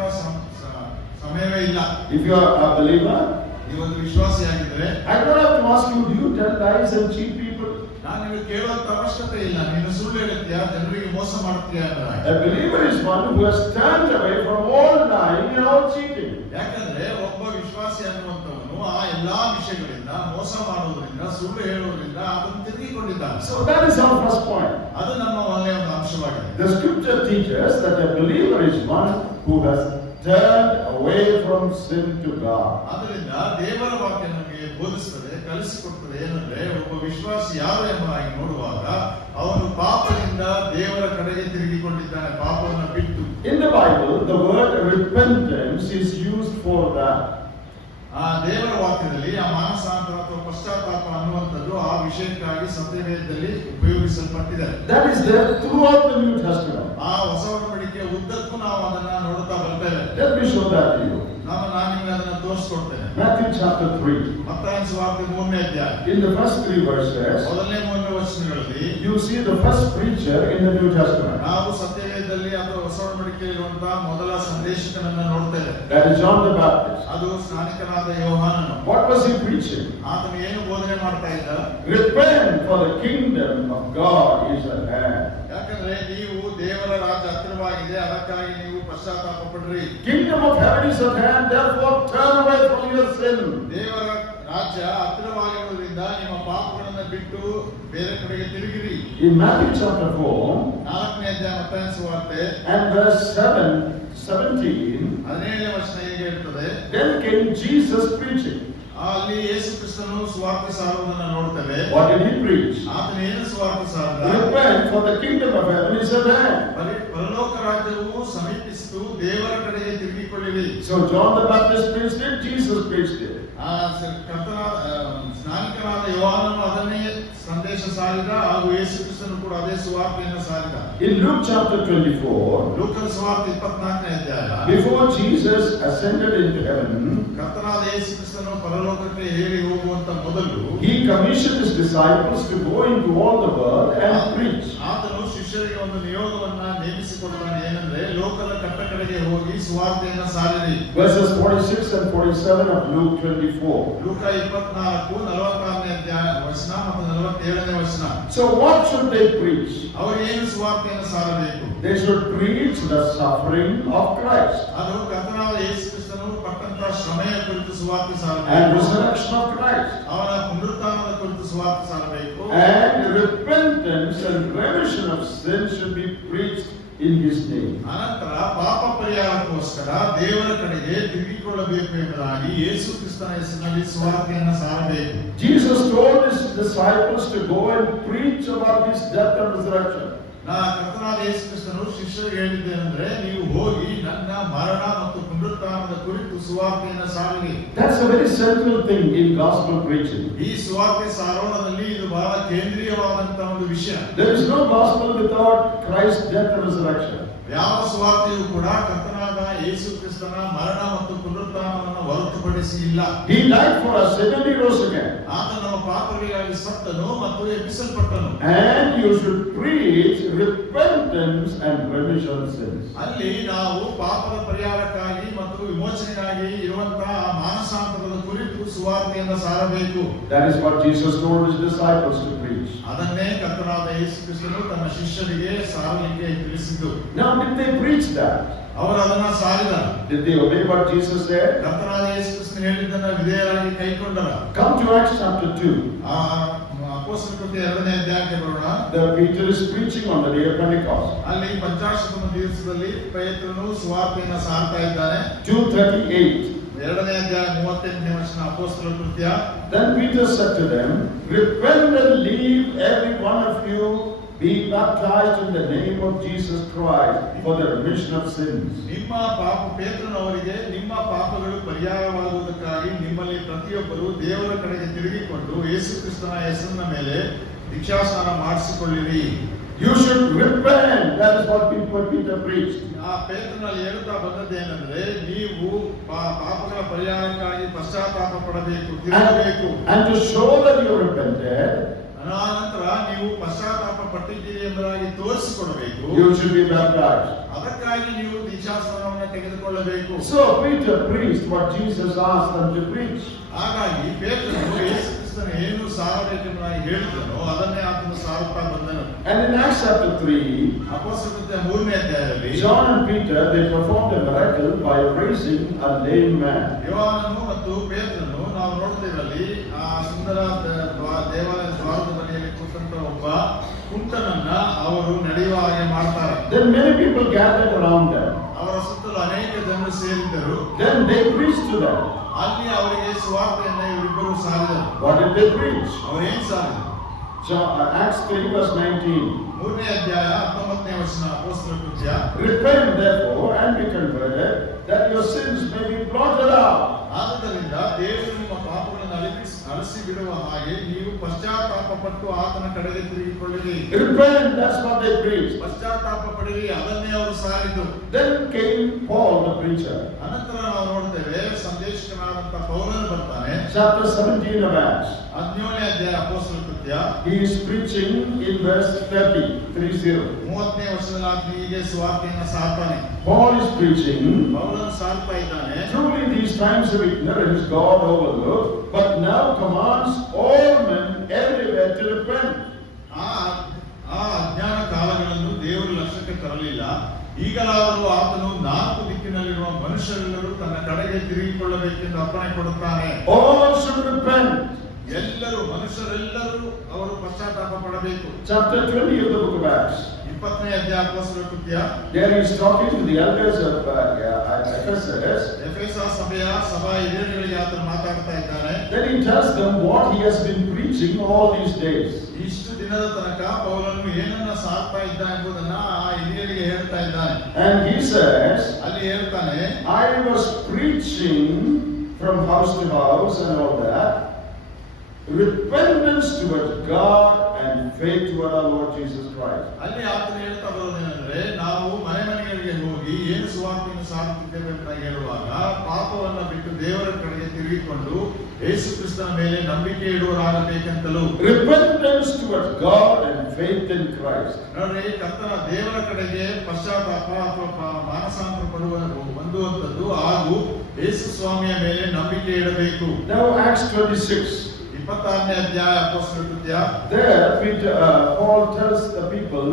ಸಮಯವೇ ಇಲ್ಲ. If you are a believer, ನೀವೊಂದು ವಿಶ್ವಾಸಿಯಾಗಿದ್ರೆ, I don't have to ask you, do you tell lies and cheat people? ನಾನು ನಿಮಗೆ ಕೇಳುವಂತ ಅವಶ್ಯಕತೆ ಇಲ್ಲ. ನೀನು ಸುಳ್ಳು ಹೇಳುತ್ತೀಯಾ, ಜನರಿಗೆ ಮೋಸ ಮಾಡುತ್ತೀಯಾ ಎಂಬುದಾಗಿ. A believer is one who has turned away from all lying and all cheating. ಯಾಕಂದ್ರೆ ಒಬ್ಬ ವಿಶ್ವಾಸಿ ಅನ್ನುವಂಥವನು ಆ ಎಲ್ಲಾ ವಿಷಯಗಳಿಂದ, ಮೋಸ ಮಾಡುವುದರಿಂದ, ಸುಳ್ಳು ಹೇಳುವುದರಿಂದ ಅದನ್ನು ತಿರುಗಿಕೊಂಡಿದ್ದಾನೆ. So that is our first point. ಅದು ನಮ್ಮ ಒಳ್ಳೆಯ ಒಂದು ಅಂಶವಾಗಿದೆ. The scripture teaches that a believer is one who has turned away from sin to God. ಆದ್ದರಿಂದ ದೇವರ ವಾಕ್ಯ ನಮಗೆ ಬೋಧಿಸುತ್ತದೆ, ಕಲಿಸಿಕೊಡುತ್ತದೆ ಏನಂದ್ರೆ, ಒಬ್ಬ ವಿಶ್ವಾಸಿ ಯಾರು ಎಂಬುದಾಗಿ ನೋಡುವಾಗ ಅವನು ಪಾಪದಿಂದ ದೇವರ ಕಡೆಗೆ ತಿರುಗಿಕೊಂಡಿದ್ದಾನೆ, ಪಾಪವನ್ನು ಬಿಟ್ಟು. In the Bible, the word repentance is used for that. ಆ ದೇವರ ವಾಕ್ಯದಲ್ಲಿ ಆ ಮಾನಸಾಂತರ ಅಥವಾ ಪಶ್ಚಾತ್ತಾಪ ಅನ್ನುವಂಥದ್ದು ಆ ವಿಷಯಕ್ಕಾಗಿ ಸತ್ಯವೇದದಲ್ಲಿ ಉಪಯೋಗಿಸಲ್ಪಟ್ಟಿದೆ. That is there throughout the New Testament. ಆ ಹೊಸ ಒಡಂಬಡಿಕೆಯ ಉದ್ದಕ್ಕೂ ನಾವು ಅದನ್ನ ನೋಡುತ್ತಾ ಬರ್ತೇವೆ. Let me show that to you. ನಾನು ನಿಮಗೆ ಅದನ್ನ ತೋರಿಸ್ಕೊಡ್ತೇನೆ. Matthew chapter 3. ಮತ್ತಾಯನ ಸುವಾರ್ತೆ 3ನೇ ಅಧ್ಯಾಯ. In the first 3 verses, ಮೊದಲನೇ 3 ವಚನಗಳಲ್ಲಿ you see the first preacher in the New Testament. ನಾವು ಸತ್ಯವೇದದಲ್ಲಿ ಅಥವಾ ಹೊಸ ಒಡಂಬಡಿಕೆಯಲ್ಲಿರುವಂತಹ ಮೊದಲ ಸಂದೇಶಕನನ್ನ ನೋಡ್ತೇವೆ. That is John the Baptist. ಅದು ಸ್ನಾನಿಕನಾದ ಯೋಹಾನನು. What was he preaching? ಆತನು ಏನು ಬೋಧನೆ ಮಾಡ್ತಾ ಇದ್ದ? Repent, for the kingdom of God is at hand. ಯಾಕಂದ್ರೆ ನೀವು ದೇವರ ರಾಜ್ಯ ಹತ್ತಿರವಾಗಿದೆ, ಅದಕ್ಕಾಗಿ ನೀವು ಪಶ್ಚಾತ್ತಾಪ ಪಡ್ರಿ. Kingdom of heaven is at hand, therefore turn away from your sin. ದೇವರ ರಾಜ್ಯ ಹತ್ತಿರವಾಗಿರುವುದರಿಂದ ನಿಮ್ಮ ಪಾಪಗಳನ್ನು ಬಿಟ್ಟು ಬೇರೆ ಕಡೆಗೆ ತಿರುಗಿರಿ. In Matthew chapter 4, 4ನೇ ಅಧ್ಯಾಯ ಮತ್ತಾಯನ ಸುವಾರ್ತೆ and verse 17, 17ನೇ ವಚನ ಹೀಗೆ ಇರ್ತದೆ. then came Jesus preaching. ಅಲ್ಲಿ ಯೇಸು ಕ್ರಿಸ್ತನು ಸುವಾರ್ತೆ ಸಾರುವುದನ್ನು ನೋಡ್ತೇವೆ. What did he preach? ಆತನು ಏನು ಸುವಾರ್ತೆ ಸಾರಿದ? Repent, for the kingdom of heaven is at hand. ಪರಲೋಕ ರಾಜ್ಯವು ಸಮೀಪಿಸಿತು, ದೇವರ ಕಡೆಗೆ ತಿರುಗಿಕೊಳ್ಳಿರಿ. So John the Baptist preached it, Jesus preached it. ಸ್ನಾನಿಕನಾದ ಯೋಹಾನನು ಅದನ್ನೇ ಸಂದೇಶ ಸಾರಿದ, ಹಾಗೂ ಯೇಸು ಕ್ರಿಸ್ತನು ಕೂಡ ಅದೇ ಸುವಾರ್ತೆಯನ್ನು ಸಾರಿದ. In Luke chapter 24, ಲೂಕನ ಸುವಾರ್ತೆ 24ನೇ ಅಧ್ಯಾಯ, before Jesus ascended into heaven, ಕರ್ತನಾದ ಯೇಸು ಕ್ರಿಸ್ತನು ಪರಲೋಕಕ್ಕೆ ಏರಿ ಹೋಗುವಂತ ಮೊದಲು he commissioned his disciples to go into all the world and preach. ಆತನು ಶಿಷ್ಯರಿಗೆ ಒಂದು ನಿಯೋಗವನ್ನ ನೇಮಿಸಿಕೊಡ್ತಾನೆ. ಏನಂದ್ರೆ, ಲೋಕದ ಕಟ್ಟಕಡೆಗೆ ಹೋಗಿ ಸುವಾರ್ತೆಯನ್ನ ಸಾರಿರಿ. Verses 46 and 47 of Luke 24. ಲೂಕ 24, 46ನೇ ಅಧ್ಯಾಯ ವಚನ ಮತ್ತು 47ನೇ ವಚನ. So what should they preach? ಅವರು ಏನು ಸುವಾರ್ತೆಯನ್ನು ಸಾರಬೇಕು? They should preach the suffering of Christ ಅದು ಕರ್ತನಾದ ಯೇಸು ಕ್ರಿಸ್ತನು ಪಟ್ಟಂತ ಶ್ರಮೆಯ ಕುರಿತು ಸುವಾರ್ತೆ and ಸಾರಬೇಕು, resurrection of Christ ಅವನ ಪುನರುತ್ಥಾನದ ಕುರಿತು ಸುವಾರ್ತೆ ಸಾರಬೇಕು, and repentance and remission of sin should be preached in his name. ಅನಂತರ ಪಾಪ ಪರಿಹಾರಕ್ಕೋಸ್ಕರ ದೇವರ ಕಡೆಗೆ ತಿರುಗಿಕೊಳ್ಳಬೇಕು ಎಂಬುದಾಗಿ ಯೇಸು ಕ್ರಿಸ್ತನ ಹೆಸರಿನಲ್ಲಿ ಸುವಾರ್ತೆಯನ್ನು ಸಾರಬೇಕು. Jesus told his disciples to go and preach about his death and resurrection. ಕರ್ತನಾದ ಯೇಸು ಕ್ರಿಸ್ತನು ಶಿಷ್ಯರಿಗೆ ಹೇಳಿದ್ದೇನೆಂದ್ರೆ, ನೀವು ಹೋಗಿ ನನ್ನ ಮರಣ ಮತ್ತು ಪುನರುತ್ಥಾನದ ಕುರಿತು ಸುವಾರ್ತೆಯನ್ನು ಸಾರಿರಿ. That's a very central thing in gospel preaching. ಈ ಸುವಾರ್ತೆ ಸಾರೋಣದಲ್ಲಿ ಇದು ಬಹಳ ಕೇಂದ್ರೀಯವಾದಂತಹ ಒಂದು ವಿಷಯ. There is no gospel without Christ's death and resurrection. ಯಾವ ಸುವಾರ್ತೆಯೂ ಕೂಡ ಕರ್ತನಾದ ಯೇಸು ಕ್ರಿಸ್ತನ ಮರಣ ಮತ್ತು ಪುನರುತ್ಥಾನವನ್ನು ಹೊರತುಪಡಿಸಿ ಇಲ್ಲ. He died for us and then he rose again. ಆತ ನಮ್ಮ ಪಾಪಗಳಿಗಾಗಿ ಸತ್ತನು ಮತ್ತು ಎಬ್ಬಿಸಲ್ಪಟ್ಟನು. And you should preach repentance and remission of sins. ಅಲ್ಲಿ ನಾವು ಪಾಪದ ಪರಿಹಾರಕ್ಕಾಗಿ ಮತ್ತು ವಿಮೋಚನೆಗಾಗಿ ಇರುವಂತಹ ಮಾನಸಾಂತರದ ಕುರಿತು ಸುವಾರ್ತೆಯನ್ನು ಸಾರಬೇಕು. That is what Jesus told his disciples to preach. ಅದನ್ನೇ ಕರ್ತನಾದ ಯೇಸು ಕ್ರಿಸ್ತನು ತನ್ನ ಶಿಷ್ಯರಿಗೆ ಸಾರಲಿಕ್ಕೆ ತಿಳಿಸಿದ್ದು. Now did they preach that? ಅವರು ಅದನ್ನ ಸಾರಿದರು. Did they obey what Jesus said? ಕರ್ತನಾದ ಯೇಸು ಕ್ರಿಸ್ತನು ಹೇಳಿದ್ದನ್ನ ವಿಧೇಯರಾಗಿ ಕೈಕೊಂಡರ. Come to Acts chapter 2. ಅಪೊಸ್ತಲರ ಕೃತ್ಯ 2ನೇ ಅಧ್ಯಾಯಕ್ಕೆ ಬರೋಣ. The Peter is preaching on the day of Pentecost. ಅಲ್ಲಿ ಪಂಚಾಶತ್ತಮ ದಿವಸದಲ್ಲಿ ಪೇತ್ರನು ಸುವಾರ್ತೆಯನ್ನು ಸಾರ್ತಾ ಇದ್ದಾನೆ. 2:38. 2ನೇ ಅಧ್ಯಾಯ 38ನೇ ವಚನ ಅಪೊಸ್ತಲರ ಕೃತ್ಯ. Then Peter said to them, repent and leave every one of you be baptized in the name of Jesus Christ for the remission of sins. ನಿಮ್ಮ ಪೇತ್ರನವರಿಗೆ ನಿಮ್ಮ ಪಾಪಗಳು ಪರಿಹಾರವಾಗುವುದಕ್ಕಾಗಿ ನಿಮ್ಮಲ್ಲಿ ಪ್ರತಿಯೊಬ್ಬರು ದೇವರ ಕಡೆಗೆ ತಿರುಗಿಕೊಂಡು ಯೇಸು ಕ್ರಿಸ್ತನ ಹೆಸರಿನ ಮೇಲೆ ದೀಕ್ಷಾಸ್ನಾನ ಮಾಡಿಸಿಕೊಳ್ಳಿರಿ. You should repent. That is what Peter preached. ಆ ಪೇತ್ರನಲ್ಲಿ ಹೇಳುತ್ತಾ ಬಂದದ್ದೇನೆಂದ್ರೆ, ನೀವು ಪಾಪಗಳ ಪರಿಹಾರಕ್ಕಾಗಿ ಪಶ್ಚಾತ್ತಾಪ ಪಡಬೇಕು, ತಿರುಗಬೇಕು. And to show that you repented, ಅನಂತರ ನೀವು ಪಶ್ಚಾತ್ತಾಪ ಪಟ್ಟಿದ್ದೀರಿ ಎಂಬುದಾಗಿ ತೋರಿಸಿಕೊಡಬೇಕು. you should be baptized. ಅದಕ್ಕಾಗಿ ನೀವು ದೀಕ್ಷಾಸ್ನಾನವನ್ನು ತೆಗೆದುಕೊಳ್ಳಬೇಕು. So Peter preached what Jesus asked them to preach. ಹಾಗಾಗಿ ಪೇತ್ರನು ಯೇಸು ಕ್ರಿಸ್ತನು ಏನು ಸಾರಬೇಕೆಂಬುದಾಗಿ ಹೇಳಿದನೋ ಅದನ್ನೇ ಆತನು ಸಾರುತ್ತಾ ಬಂದನು. And in Acts chapter 3, ಅಪೊಸ್ತಲರ ಕೃತ್ಯ 3ನೇ ಅಧ್ಯಾಯದಲ್ಲಿ John and Peter, they performed a miracle by raising a lame man. ಯೋಹಾನನು ಮತ್ತು ಪೇತ್ರನು ನಾವು ನೋಡ್ತೇವಲ್ಲಿ ಆ ಸುಂದರ ದೇವಾಲಯ ದ್ವಾರದ ಬಳಿಯಲ್ಲಿ ಕೂತಂತ ಒಬ್ಬ ಕುಂಟನನ್ನ ಅವರು ನಡೆಯುವ ಹಾಗೆ ಮಾಡ್ತಾರೆ. Then many people gathered around them. ಅವರ ಸುತ್ತಲೂ ಅನೇಕ ಜನರು ಸೇರಿದ್ದರು. Then they preached to them. ಅಲ್ಲಿ ಅವರಿಗೆ ಸುವಾರ್ತೆಯನ್ನು ಇವರಿಬ್ಬರು ಸಾರಿದರು. What did they preach? ಅವರೇನು ಸಾರಿದರು? Acts 3 verse 19. 3ನೇ ಅಧ್ಯಾಯ 19ನೇ ವಚನ ಅಪೊಸ್ತಲರ ಕೃತ್ಯ. Repent therefore and be converted, that your sins may be blotted out. ಆದ್ದರಿಂದ ದೇವರು ನಿಮ್ಮ ಪಾಪಗಳನ್ನು ಅಳಿಸಿ ಬಿಡುವ ಹಾಗೆ ನೀವು ಪಶ್ಚಾತ್ತಾಪ ಪಟ್ಟು ಆತನ ಕಡೆಗೆ ತಿರುಗಿಕೊಳ್ಳಿರಿ. Repent, that's what they preached. ಪಶ್ಚಾತ್ತಾಪ ಪಡಿರಿ, ಅದನ್ನೇ ಅವರು ಸಾರಿದ್ದು. Then came Paul the preacher. ಅನಂತರ ನಾವು ನೋಡ್ತೇವೆ ಸಂದೇಶಕನಾದಂತ ಪೌಲನು ಬರ್ತಾನೆ. Chapter 17 of Acts. 17ನೇ ಅಧ್ಯಾಯ ಅಪೊಸ್ತಲರ ಕೃತ್ಯ. He is preaching in verse 30. 30ನೇ ವಚನದಲ್ಲಿ ಆತನು ಹೀಗೆ ಸುವಾರ್ತೆಯನ್ನು ಸಾರ್ತಾನೆ. Paul is preaching. ಪೌಲನು ಸಾರ್ತಾ ಇದ್ದಾನೆ. Truly these times of ignorance God overlooked, but now commands all men everywhere to repent. ಆ ಅಜ್ಞಾನ ಕಾಲಗಳನ್ನು ದೇವರು ಲಕ್ಷ್ಯಕ್ಕೆ ತರಲಿಲ್ಲ. ಈಗಲಾದರೂ ಆತನು 4 ದಿಕ್ಕಿನಲ್ಲಿರುವ ಮನುಷ್ಯರೆಲ್ಲರೂ ತನ್ನ ಕಡೆಗೆ ತಿರುಗಿಕೊಳ್ಳಬೇಕೆಂದು ಅಪ್ಪಣೆ ಕೊಡುತ್ತಾನೆ. All should repent. ಎಲ್ಲರೂ ಮನುಷ್ಯರೆಲ್ಲರೂ ಅವರು ಪಶ್ಚಾತ್ತಾಪ ಪಡಬೇಕು. Chapter 20 of the book of Acts. 20ನೇ ಅಧ್ಯಾಯ ಅಪೊಸ್ತಲರ ಕೃತ್ಯ. There he is talking to the elders of Ephesus. ಎಫೆಸ ಸಭೆಯ ಸಭಾ ಹಿರಿಯರಿಗೆ ಆತನು ಮಾತಾಡ್ತಾ ಇದ್ದಾನೆ. Then he tells them what he has been preaching all these days. ಇಷ್ಟು ದಿನದ ತನಕ ಪೌಲನು ಏನನ್ನ ಸಾರ್ತಾ ಇದ್ದ ಎಂಬುದನ್ನ ಆ ಹಿರಿಯರಿಗೆ ಹೇಳ್ತಾ ಇದ್ದಾನೆ. And he says, ಅಲ್ಲಿ ಹೇಳ್ತಾನೆ, I was preaching from house to house and all that, repentance towards God and faith toward our Lord Jesus Christ. ಅಲ್ಲಿ ಆತನು ಹೇಳ್ತಾ ಬರೋದೇನೆಂದ್ರೆ, ನಾವು ಮನೆ ಮನೆಗಳಿಗೆ ಹೋಗಿ ಏನು ಸುವಾರ್ತೆಯನ್ನು ಸಾರುತ್ತಿದ್ದೇವೆ ಅಂತ ಹೇಳುವಾಗ ಪಾಪವನ್ನ ಬಿಟ್ಟು ದೇವರ ಕಡೆಗೆ ತಿರುಗಿಕೊಂಡು ಯೇಸು ಕ್ರಿಸ್ತನ ಮೇಲೆ ನಂಬಿಕೆ ಇಡುವರಾಗಬೇಕಂತಲೂ. Repentance towards God and faith in Christ. ನೋಡ್ರಿ, ಕರ್ತನ ದೇವರ ಕಡೆಗೆ ಪಶ್ಚಾತ್ತಾಪ ಅಥವಾ ಮಾನಸಾಂತರ ಹೊಂದುವಂಥದ್ದು ಹಾಗೂ ಯೇಸು ಸ್ವಾಮಿಯ ಮೇಲೆ ನಂಬಿಕೆ ಇಡಬೇಕು. Now Acts 26. 26ನೇ ಅಧ್ಯಾಯ ಅಪೊಸ್ತಲರ ಕೃತ್ಯ. There Paul tells the people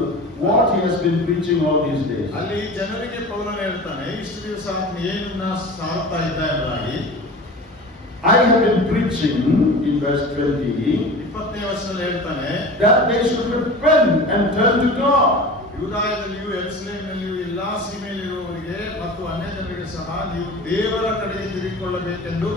what he has been preaching all these days. ಅಲ್ಲಿ ಜನರಿಗೆ ಪೌಲನು ಹೇಳ್ತಾನೆ, ಇಷ್ಟು ದಿವಸ ಆತನು ಏನನ್ನ ಸಾರುತ್ತಾ ಇದ್ದ ಎಂಬುದಾಗಿ. I have been preaching in verse 20 20ನೇ ವರ್ಷದಲ್ಲಿ ಹೇಳ್ತಾನೆ, that they should repent and turn to God. ಯೂದಾಯದಲ್ಲಿಯೂ ಯೆರೂಸಲೇಮಿನಲ್ಲಿಯೂ ಎಲ್ಲಾ ಸೀಮೆಯಲ್ಲಿರುವವರಿಗೆ ಮತ್ತು ಅನ್ಯ ಜನರಿಗೆ ಸಹ ನೀವು ದೇವರ ಕಡೆಗೆ ತಿರುಗಿಕೊಳ್ಳಬೇಕೆಂದು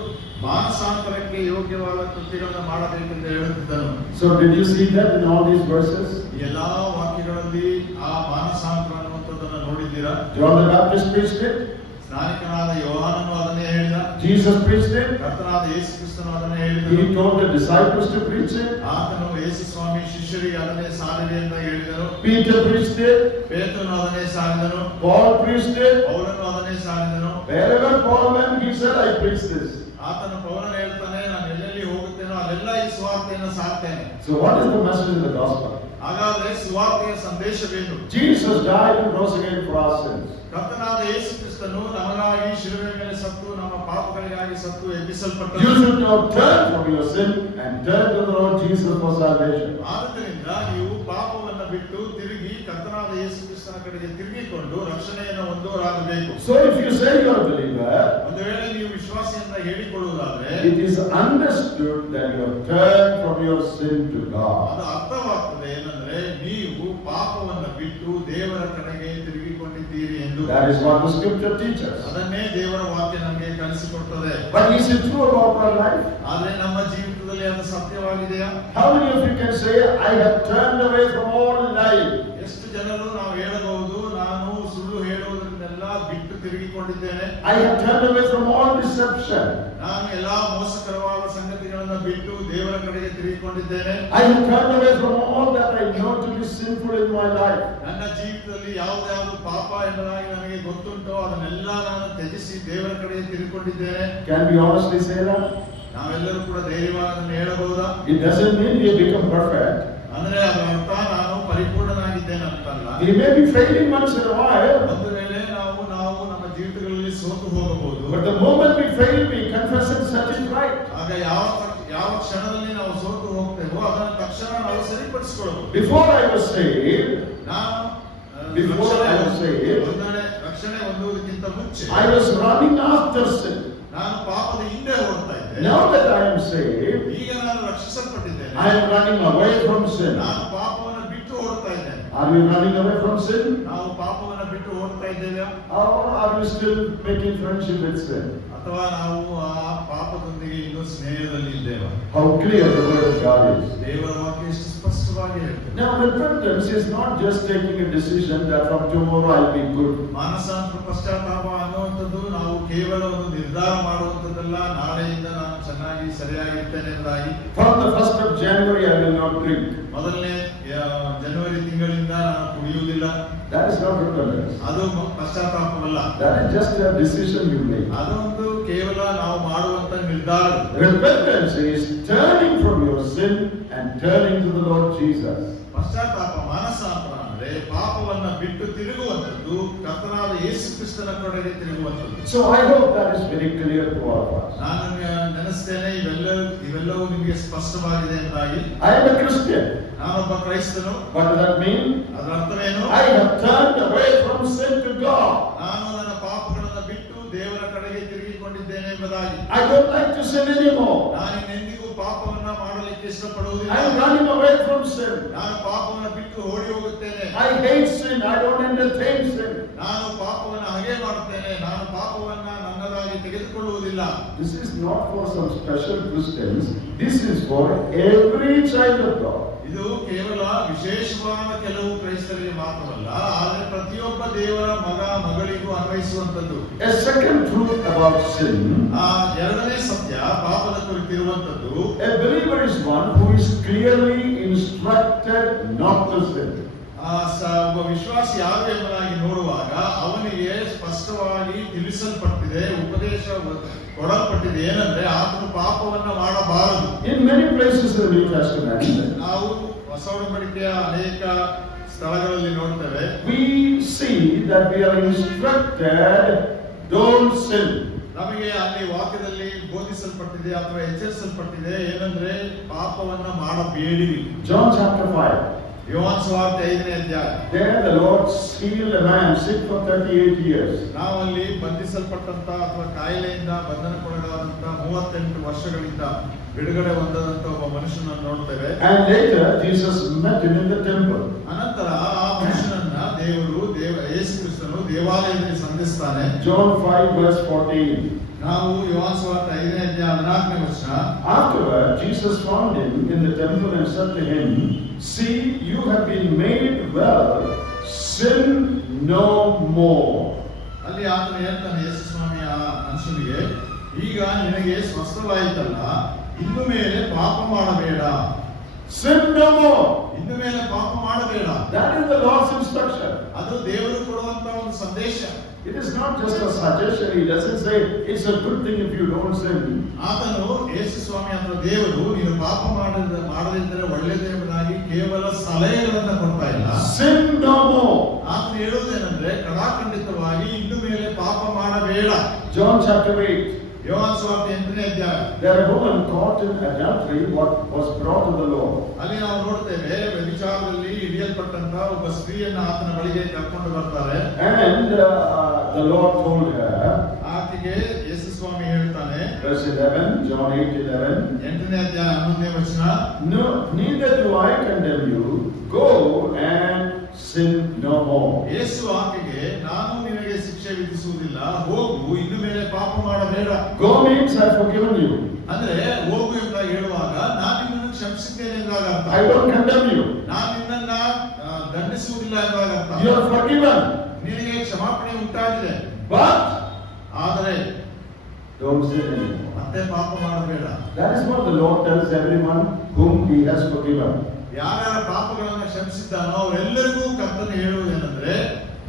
ಮಾನಸಾಂತರಕ್ಕೆ ಯೋಗ್ಯವಾದ ಕೃತ್ಯಗಳನ್ನು ಮಾಡಬೇಕೆಂದು ಹೇಳುತ್ತಿದ್ದನು. So did you see that in all these verses? ಎಲ್ಲಾ ವಾಕ್ಯಗಳಲ್ಲಿ ಆ ಮಾನಸಾಂತರ ಅನ್ನುವಂಥದ್ದನ್ನು ನೋಡಿದ್ದೀರಾ? John the Baptist preached it. ಸ್ನಾನಿಕನಾದ ಯೋಹಾನನು ಅದನ್ನೇ ಹೇಳಿದ. Jesus preached it. ಕರ್ತನಾದ ಯೇಸು ಕ್ರಿಸ್ತನು ಅದನ್ನೇ ಹೇಳಿದನು. He told the disciples to preach it. ಆತನು ಯೇಸು ಸ್ವಾಮಿ ಶಿಷ್ಯರಿಗೆ ಅದನ್ನೇ ಸಾರಿದೆ ಅಂತ ಹೇಳಿದರು. Peter preached it. ಪೇತ್ರನು ಅದನ್ನೇ ಸಾರಿದನು. Paul preached it. ಪೌಲನು ಅದನ್ನೇ ಸಾರಿದನು. Wherever Paul went, he said, I preach this. ಆತನು ಪೌಲನು ಹೇಳ್ತಾನೆ, ನಾನು ಎಲ್ಲೆಲ್ಲಿ ಹೋಗುತ್ತೇನೋ ಅಲ್ಲೆಲ್ಲ ಈ ಸುವಾರ್ತೆಯನ್ನು ಸಾರ್ತೇನೆ. So what is the message of the gospel? ಹಾಗಾದ್ರೆ ಸುವಾರ್ತೆಯ ಸಂದೇಶವೇನು? Jesus died and rose again for our sins. ಕರ್ತನಾದ ಯೇಸು ಕ್ರಿಸ್ತನು ನಮಗಾಗಿ ಶಿಲುಬೆ ಮೇಲೆ ಸತ್ತು, ನಮ್ಮ ಪಾಪಗಳಿಗಾಗಿ ಸತ್ತು ಎಬ್ಬಿಸಲ್ಪಟ್ಟನು. You should now turn from your sin and turn to the Lord Jesus for salvation. ಆದ್ದರಿಂದ ನೀವು ಪಾಪವನ್ನು ಬಿಟ್ಟು ತಿರುಗಿ ಕರ್ತನಾದ ಯೇಸು ಕ್ರಿಸ್ತನ ಕಡೆಗೆ ತಿರುಗಿಕೊಂಡು ರಕ್ಷಣೆಯನ್ನು ಹೊಂದುವರಾಗಬೇಕು. So if you say you are a believer, ಒಂದು ವೇಳೆ ನೀವು ವಿಶ್ವಾಸಿಯಿಂದ ಹೇಳಿಕೊಳ್ಳುವುದಾದ್ರೆ it is understood that you have turned from your sin to God. ಅದು ಅರ್ಥವಾಗ್ತದೆ ಏನಂದ್ರೆ, ನೀವು ಪಾಪವನ್ನು ಬಿಟ್ಟು ದೇವರ ಕಡೆಗೆ ತಿರುಗಿಕೊಂಡಿದ್ದೀರಿ ಎಂದು. That is what the scripture teaches. ಅದನ್ನೇ ದೇವರ ವಾಕ್ಯ ನಮಗೆ ಕಲಿಸಿಕೊಡ್ತದೆ. But is it true about our life? ಆದ್ರೆ ನಮ್ಮ ಜೀವಿತದಲ್ಲಿ ಅದು ಸತ್ಯವಾಗಿದೆಯಾ? How many of you can say, I have turned away from all lying? ಎಷ್ಟು ಜನರು ನಾವು ಹೇಳಬಹುದು, ನಾನು ಸುಳ್ಳು ಹೇಳುವುದನ್ನೆಲ್ಲ ಬಿಟ್ಟು ತಿರುಗಿಕೊಂಡಿದ್ದೇನೆ. I have turned away from all deception. ನಾನು ಎಲ್ಲಾ ಮೋಸಕರವಾದ ಸಂಗತಿಗಳನ್ನು ಬಿಟ್ಟು ದೇವರ ಕಡೆಗೆ ತಿರುಗಿಕೊಂಡಿದ್ದೇನೆ. I have turned away from all that I know to be sinful in my life. ನನ್ನ ಜೀವಿತದಲ್ಲಿ ಯಾವ್ದು ಪಾಪ ಎಂಬುದಾಗಿ ನನಗೆ ಗೊತ್ತುಂಟೋ ಅದನ್ನೆಲ್ಲ ನಾನು ತ್ಯಜಿಸಿ ದೇವರ ಕಡೆಗೆ ತಿರುಗಿಕೊಂಡಿದ್ದೇನೆ. Can we honestly say that? ನಾವೆಲ್ಲರೂ ಕೂಡ ಧೈರ್ಯವಾಗಿ ಅದನ್ನು ಹೇಳಬಹುದಾ? It doesn't mean we have become perfect. ಅಂದ್ರೆ ಅದರ ಅರ್ಥ ನಾನು ಪರಿಪೂರ್ಣನಾಗಿದ್ದೇನೆ ಅಂತಲ್ಲ. We may be failing once in a while. ಒಂದು ವೇಳೆ ನಾವು ನಮ್ಮ ಜೀವಿತಗಳಲ್ಲಿ ಸೋತು ಹೋಗಬಹುದು. But the moment we fail, we confess and set it right. ಆಗ ಯಾವ ಕ್ಷಣದಲ್ಲಿ ನಾವು ಸೋತು ಹೋಗ್ತೇವೋ ಅದನ್ನು ತಕ್ಷಣ ನಾವು ಸರಿಪಡಿಸಿಕೊಳ್ಳಬಹುದು. Before I was saved, ರಕ್ಷಣೆ ಹೊಂದುವುದಕ್ಕಿಂತ ಮುಂಚೆ I was running after sin. ನಾನು ಪಾಪದ ಹಿಂದೆ ಹೋಗ್ತಾ ಇದ್ದೆ. Now that I am saved, ಈಗ ನಾನು ರಕ್ಷಿಸಲ್ಪಟ್ಟಿದ್ದೇನೆ. I am running away from sin. ನಾನು ಪಾಪವನ್ನು ಬಿಟ್ಟು ಓಡ್ತಾ ಇದ್ದೇನೆ. Are we running away from sin? ನಾವು ಪಾಪವನ್ನು ಬಿಟ್ಟು ಓಡ್ತಾ ಇದ್ದೇವೆ, Or are we still making friendship with sin? ಅಥವಾ ನಾವು ಆ ಪಾಪದೊಂದಿಗೆ ಇನ್ನೂ ಸ್ನೇಹದಲ್ಲಿ ಇದ್ದೇವೆ? How clear the word of God is. ದೇವರ ವಾಕ್ಯ ಎಷ್ಟು ಸ್ಪಷ್ಟವಾಗಿ ಹೇಳ್ತದೆ. Now repentance is not just taking a decision that from tomorrow I'll be good. ಮಾನಸಾಂತರ ಪಶ್ಚಾತ್ತಾಪ ಅನ್ನುವಂಥದ್ದು ನಾವು ಕೇವಲ ಒಂದು ನಿರ್ಧಾರ ಮಾಡುವಂಥದ್ದಲ್ಲ, ನಾಳೆಯಿಂದ ನಾನು ಚೆನ್ನಾಗಿ ಸರಿಯಾಗಿರ್ತೇನೆ ಎಂದಾಗಿ. From the 1st of January I will not drink. ಮೊದಲನೇ ಜನವರಿ ತಿಂಗಳಿಂದ ನಾನು ಕುಡಿಯುವುದಿಲ್ಲ. That is not repentance. ಅದು ಪಶ್ಚಾತ್ತಾಪವಲ್ಲ. That is just a decision you make. ಅದೊಂದು ಕೇವಲ ನಾವು ಮಾಡುವಂತ ನಿರ್ಧಾರ. Repentance is turning from your sin and turning to the Lord Jesus. ಪಶ್ಚಾತ್ತಾಪ ಮಾನಸಾಂತರ ಅಂದ್ರೆ ಪಾಪವನ್ನ ಬಿಟ್ಟು ತಿರುಗುವಂಥದ್ದು, ಕರ್ತನಾದ ಯೇಸು ಕ್ರಿಸ್ತನ ಕಡೆಗೆ ತಿರುಗುವಂಥದ್ದು. So I hope that is very clear to all of us. ನಾನು ನೆನೆಸ್ತೇನೆ ಇವೆಲ್ಲವೂ ನಿಮಗೆ ಸ್ಪಷ್ಟವಾಗಿದೆ ಎಂದಾಗಿ. I am a Christian. ನಾನೊಬ್ಬ ಕ್ರೈಸ್ತನು. What does that mean? ಅದರ ಅರ್ಥವೇನು? I have turned away from sin to God. ನಾನು ನನ್ನ ಪಾಪಗಳನ್ನು ಬಿಟ್ಟು ದೇವರ ಕಡೆಗೆ ತಿರುಗಿಕೊಂಡಿದ್ದೇನೆ ಎಂಬುದಾಗಿ. I don't like to sin anymore. ನಾನು ಇನ್ನೆಂದಿಗೂ ಪಾಪವನ್ನ ಮಾಡಲಿಕ್ಕೆ ಇಷ್ಟಪಡುವುದಿಲ್ಲ. I am running away from sin. ನಾನು ಪಾಪವನ್ನು ಬಿಟ್ಟು ಓಡಿ ಹೋಗುತ್ತೇನೆ. I hate sin. I don't entertain sin. ನಾನು ಪಾಪವನ್ನು ಹಾಗೆ ಮಾಡುತ್ತೇನೆ. ನಾನು ಪಾಪವನ್ನ ನನ್ನದಾಗಿ ತೆಗೆದುಕೊಳ್ಳುವುದಿಲ್ಲ. This is not for some special Christians. This is for every child of God. ಇದು ಕೇವಲ ವಿಶೇಷವಾದ ಕೆಲವು ಕ್ರೈಸ್ತರಿಗೆ ಮಾತ್ರವಲ್ಲ, ಆದರೆ ಪ್ರತಿಯೊಬ್ಬ ದೇವರ ಮಗ ಮಗಳಿಗೂ ಅನ್ವಯಿಸುವಂತದ್ದು. A second truth about sin. ಎರಡನೇ ಸತ್ಯ ಪಾಪದ ಕುರಿತಿರುವಂತದ್ದು. A believer is one who is clearly instructed not to sin. ಒಬ್ಬ ವಿಶ್ವಾಸಿ ಯಾರು ಎಂಬುದಾಗಿ ನೋಡುವಾಗ ಅವನಿಗೆ ಸ್ಪಷ್ಟವಾಗಿ ತಿಳಿಸಲ್ಪಟ್ಟಿದೆ, ಉಪದೇಶ ಕೊಡಲ್ಪಟ್ಟಿದೆ. ಏನಂದ್ರೆ ಆತನು ಪಾಪವನ್ನ ಮಾಡಬಾರದು. In many places in the New Testament, ನಾವು ಹೊಸ ಒಡಂಬಡಿಕೆಯ ಅನೇಕ ಸ್ಥಳಗಳಲ್ಲಿ ನೋಡ್ತೇವೆ. we see that we are instructed, don't sin. ನಮಗೆ ಅಲ್ಲಿ ವಾಕ್ಯದಲ್ಲಿ ಬೋಧಿಸಲ್ಪಟ್ಟಿದೆ ಅಥವಾ ಎಚ್ಚರಿಸಲ್ಪಟ್ಟಿದೆ, ಏನಂದ್ರೆ ಪಾಪವನ್ನ ಮಾಡಬೇಡಿರಿ. John chapter 5. ಯೋಹಾನ ಸುವಾರ್ತೆ 5ನೇ ಅಧ್ಯಾಯ. There the Lord healed a man sick for 38 years. ನಾವಲ್ಲಿ ಬಂಧಿಸಲ್ಪಟ್ಟಂತ ಅಥವಾ ಕಾಯಿಲೆಯಿಂದ ಬಂಧನಕ್ಕೊಳಗಾದಂತ 38 ವರ್ಷಗಳಿಂದ ಬಿಡುಗಡೆ ಹೊಂದದಂತ ಒಬ್ಬ ಮನುಷ್ಯನನ್ನು ನೋಡ್ತೇವೆ. And later Jesus met him in the temple. ಅನಂತರ ಆ ಮನುಷ್ಯನನ್ನ ಯೇಸು ಕ್ರಿಸ್ತನು ದೇವಾಲಯದಲ್ಲಿ ಸಂಧಿಸ್ತಾನೆ. John 5 verse 14. ನಾವು ಯೋಹಾನ ಸುವಾರ್ತೆ 5ನೇ ಅಧ್ಯಾಯ 14ನೇ ವಚನ. Afterward Jesus found him in the temple and said to him, "See, you have been made well. Sin no more." ಅಲ್ಲಿ ಆತನು ಹೇಳ್ತಾನೆ, ಯೇಸು ಸ್ವಾಮಿ ಆ ಮನುಷ್ಯನಿಗೆ, ಈಗ ನಿನಗೆ ಸ್ವಸ್ಥವಾಯಿತಲ್ಲ, ಇನ್ನು ಮೇಲೆ ಪಾಪ ಮಾಡಬೇಡ. Sin no more. ಇನ್ನು ಮೇಲೆ ಪಾಪ ಮಾಡಬೇಡ. That is the Lord's instruction. ಅದು ದೇವರು ಕೊಡುವಂತ ಒಂದು ಸಂದೇಶ. It is not just a suggestion. He doesn't say it's a good thing if you don't sin. ಆತನು ಯೇಸು ಸ್ವಾಮಿ ಅಥವಾ ದೇವರು ನೀನು ಪಾಪ ಮಾಡದಿದ್ದರೆ ಒಳ್ಳೆಯದೇ ಎಂಬುದಾಗಿ ಕೇವಲ ಸಲಹೆಗಳನ್ನು ಕೊಡ್ತಾ ಇಲ್ಲ. Sin no more. ಆತನು ಹೇಳುವುದೇನೆಂದ್ರೆ ಕಡಾಖಂಡಿತವಾಗಿ ಇನ್ನು ಮೇಲೆ ಪಾಪ ಮಾಡಬೇಡ. John chapter 8. ಯೋಹಾನ ಸುವಾರ್ತೆ 8ನೇ ಅಧ್ಯಾಯ. There a woman caught in adultery what was brought to the Lord. ಅಲ್ಲಿ ನಾವು ನೋಡ್ತೇವೆ, ವ್ಯಭಿಚಾರದಲ್ಲಿ ಹಿಡಿಯಲ್ಪಟ್ಟಂತ ಒಬ್ಬ ಸ್ತ್ರೀಯನ್ನ ಆತನ ಬಳಿಗೆ ಕರ್ಕೊಂಡು ಬರ್ತಾರೆ. And the Lord told her, ಆಕೆಗೆ ಯೇಸು ಸ್ವಾಮಿ ಹೇಳ್ತಾನೆ, verse 11, John 8:11, 8ನೇ ಅಧ್ಯಾಯ 11ನೇ ವಚನ, "No, neither do I condemn you. Go and sin no more." ಯೇಸು ಆಕೆಗೆ, ನಾನು ನಿನಗೆ ಶಿಕ್ಷೆ ವಿಧಿಸುವುದಿಲ್ಲ, ಹೋಗು, ಇನ್ನು ಮೇಲೆ ಪಾಪ ಮಾಡಬೇಡ. Go means I have forgiven you. ಅಂದ್ರೆ ಹೋಗು ಅಂತ ಹೇಳುವಾಗ ನಾನು ನಿನ್ನನ್ನು ಕ್ಷಮಿಸಿದ್ದೇನೆ ಎಂದಾಗ ಅರ್ಥ. I don't condemn you. ನಾನು ನಿನ್ನನ್ನ ದಂಡಿಸುವುದಿಲ್ಲ ಎಂದಾಗ ಅರ್ಥ. You are forgiven. ನಿನಗೆ ಕ್ಷಮಾಪಣೆ ಉಂಟಾಗಿದೆ, But ಆದರೆ don't sin anymore. ಮತ್ತೆ ಪಾಪ ಮಾಡಬೇಡ. That is what the Lord tells everyone whom He has forgiven. ಯಾರ್ಯಾರ ಪಾಪಗಳನ್ನು ಕ್ಷಮಿಸಿದ್ದಾನೋ ಅವರೆಲ್ಲರಿಗೂ ಕರ್ತನು ಹೇಳುವುದೇನೆಂದ್ರೆ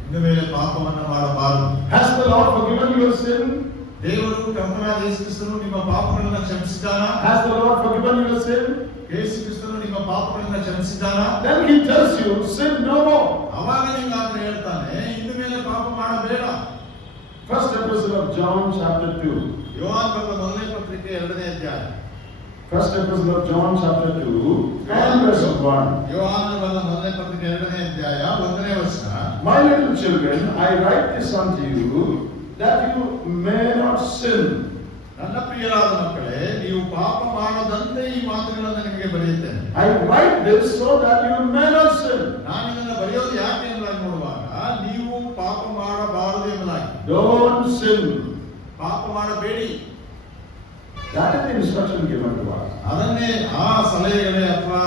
ಇನ್ನು ಮೇಲೆ ಪಾಪವನ್ನು ಮಾಡಬಾರದು. Has the Lord forgiven your sin? ದೇವರು ಕರ್ತನಾದ ಯೇಸು ಕ್ರಿಸ್ತನು ನಿಮ್ಮ ಪಾಪಗಳನ್ನು ಕ್ಷಮಿಸಿದ್ದಾನಾ? Has the Lord forgiven your sin? ಯೇಸು ಕ್ರಿಸ್ತನು ನಿಮ್ಮ ಪಾಪಗಳನ್ನು ಕ್ಷಮಿಸಿದ್ದಾನಾ? Then He tells you, sin no more. ಅವಾಗ ನಿಮ್ಗೆ ಆತ ಹೇಳ್ತಾನೆ, ಇನ್ನು ಮೇಲೆ ಪಾಪ ಮಾಡಬೇಡ. First epistle of John chapter 2. ಯೋಹಾನ ಬರೆದ ಮೊದಲನೇ ಪತ್ರಿಕೆ 2ನೇ ಅಧ್ಯಾಯ. First epistle of John chapter 2 and verse 1. ಯೋಹಾನ ಬರೆದ ಮೊದಲನೇ ಪತ್ರಿಕೆ 2ನೇ ಅಧ್ಯಾಯ 1ನೇ ವಚನ. My little children, I write this unto you that you may not sin. ನನ್ನ ಪ್ರಿಯರಾದ ಮಕ್ಕಳೇ, ನೀವು ಪಾಪ ಮಾಡದಂತೆ ಈ ಮಾತುಗಳನ್ನು ನಿಮಗೆ ಬರೆಯುತ್ತೇನೆ. I write this so that you may not sin. ನಾನು ಇದನ್ನು ಬರೆಯೋದು ಯಾಕೆ ಎಂಬುದಾಗಿ ನೋಡುವಾಗ ನೀವು ಪಾಪ ಮಾಡಬಾರದು ಎಂಬುದಾಗಿ. Don't sin. ಪಾಪ ಮಾಡಬೇಡಿ. That is the instruction given to us. ಅದನ್ನೇ ಆ ಸಲಹೆಗಳೇ ಅಥವಾ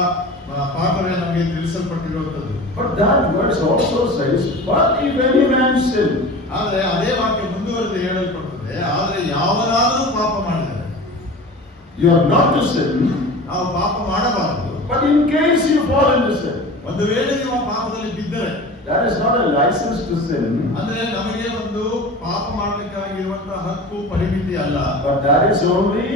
ಪಾಠವೇ ನಮಗೆ ತಿಳಿಸಲ್ಪಟ್ಟಿರುವಂತದ್ದು. But that verse also says, but if any man sin. ಆದರೆ ಅದೇ ವಾಕ್ಯ ಮುಂದುವರೆದು ಹೇಳಲ್ಪಡುತ್ತದೆ, ಆದರೆ ಯಾವನಾದರೂ ಪಾಪ ಮಾಡಿದರೆ You are not to sin. ನಾವು ಪಾಪ ಮಾಡಬಾರದು. But in case you fall into sin. ಒಂದು ವೇಳೆ ನೀವು ಪಾಪದಲ್ಲಿ ಬಿದ್ದರೆ, That is not a license to sin. ಅಂದ್ರೆ ನಮಗೆ ಒಂದು ಪಾಪ ಮಾಡಲಿಕ್ಕಾಗಿರುವಂತಹ ಹಕ್ಕು ಪರಿಮಿತಿ ಅಲ್ಲ. But that is only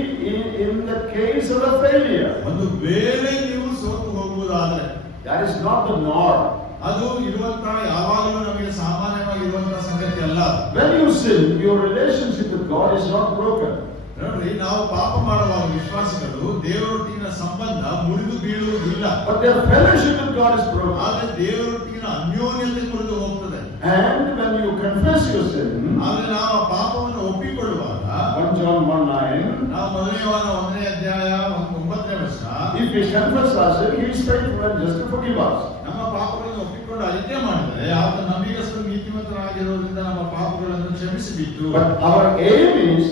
in the case of a failure. ಒಂದು ವೇಳೆ ನೀವು ಸೋತು ಹೋಗುವುದಾದರೆ, That is not the norm. ಅದು ಇರುವಂತಹ ಯಾವಾಗಲೂ ನಮಗೆ ಸಾಮಾನ್ಯವಾಗಿರುವಂತಹ ಸಂಗತಿ ಅಲ್ಲ. When you sin, your relationship with God is not broken. ನೋಡ್ರಿ, ನಾವು ಪಾಪ ಮಾಡುವಾಗ ವಿಶ್ವಾಸಿಗಳು ದೇವರೊಟ್ಟಿಗಿನ ಸಂಬಂಧ ಮುರಿದು ಬೀಳುವುದಿಲ್ಲ. But their fellowship with God is broken. ಆದ್ರೆ ದೇವರೊಟ್ಟಿಗಿನ ಅನ್ಯೋನ್ಯತೆ ಮುರಿದು ಹೋಗ್ತದೆ. And when you confess your sin, ಆದ್ರೆ ನಾವು ಆ ಪಾಪವನ್ನು ಒಪ್ಪಿಕೊಳ್ಳುವಾಗ 1 John 1:9, ನಾವು ಮೊದಲನೇ 1ನೇ ಅಧ್ಯಾಯ 9ನೇ ವಚನ, if we confess our sin, He is faithful and just to forgive us. ನಮ್ಮ ಪಾಪಗಳನ್ನು ಒಪ್ಪಿಕೊಂಡು ಅರಿಕೆ ಮಾಡಿದರೆ ಆತ ನಂಬಿಗಸ್ತನು ನೀತಿವಂತನಾಗಿರುವುದರಿಂದ ನಮ್ಮ ಪಾಪಗಳನ್ನು ಕ್ಷಮಿಸಿಬಿಟ್ಟು. But our aim is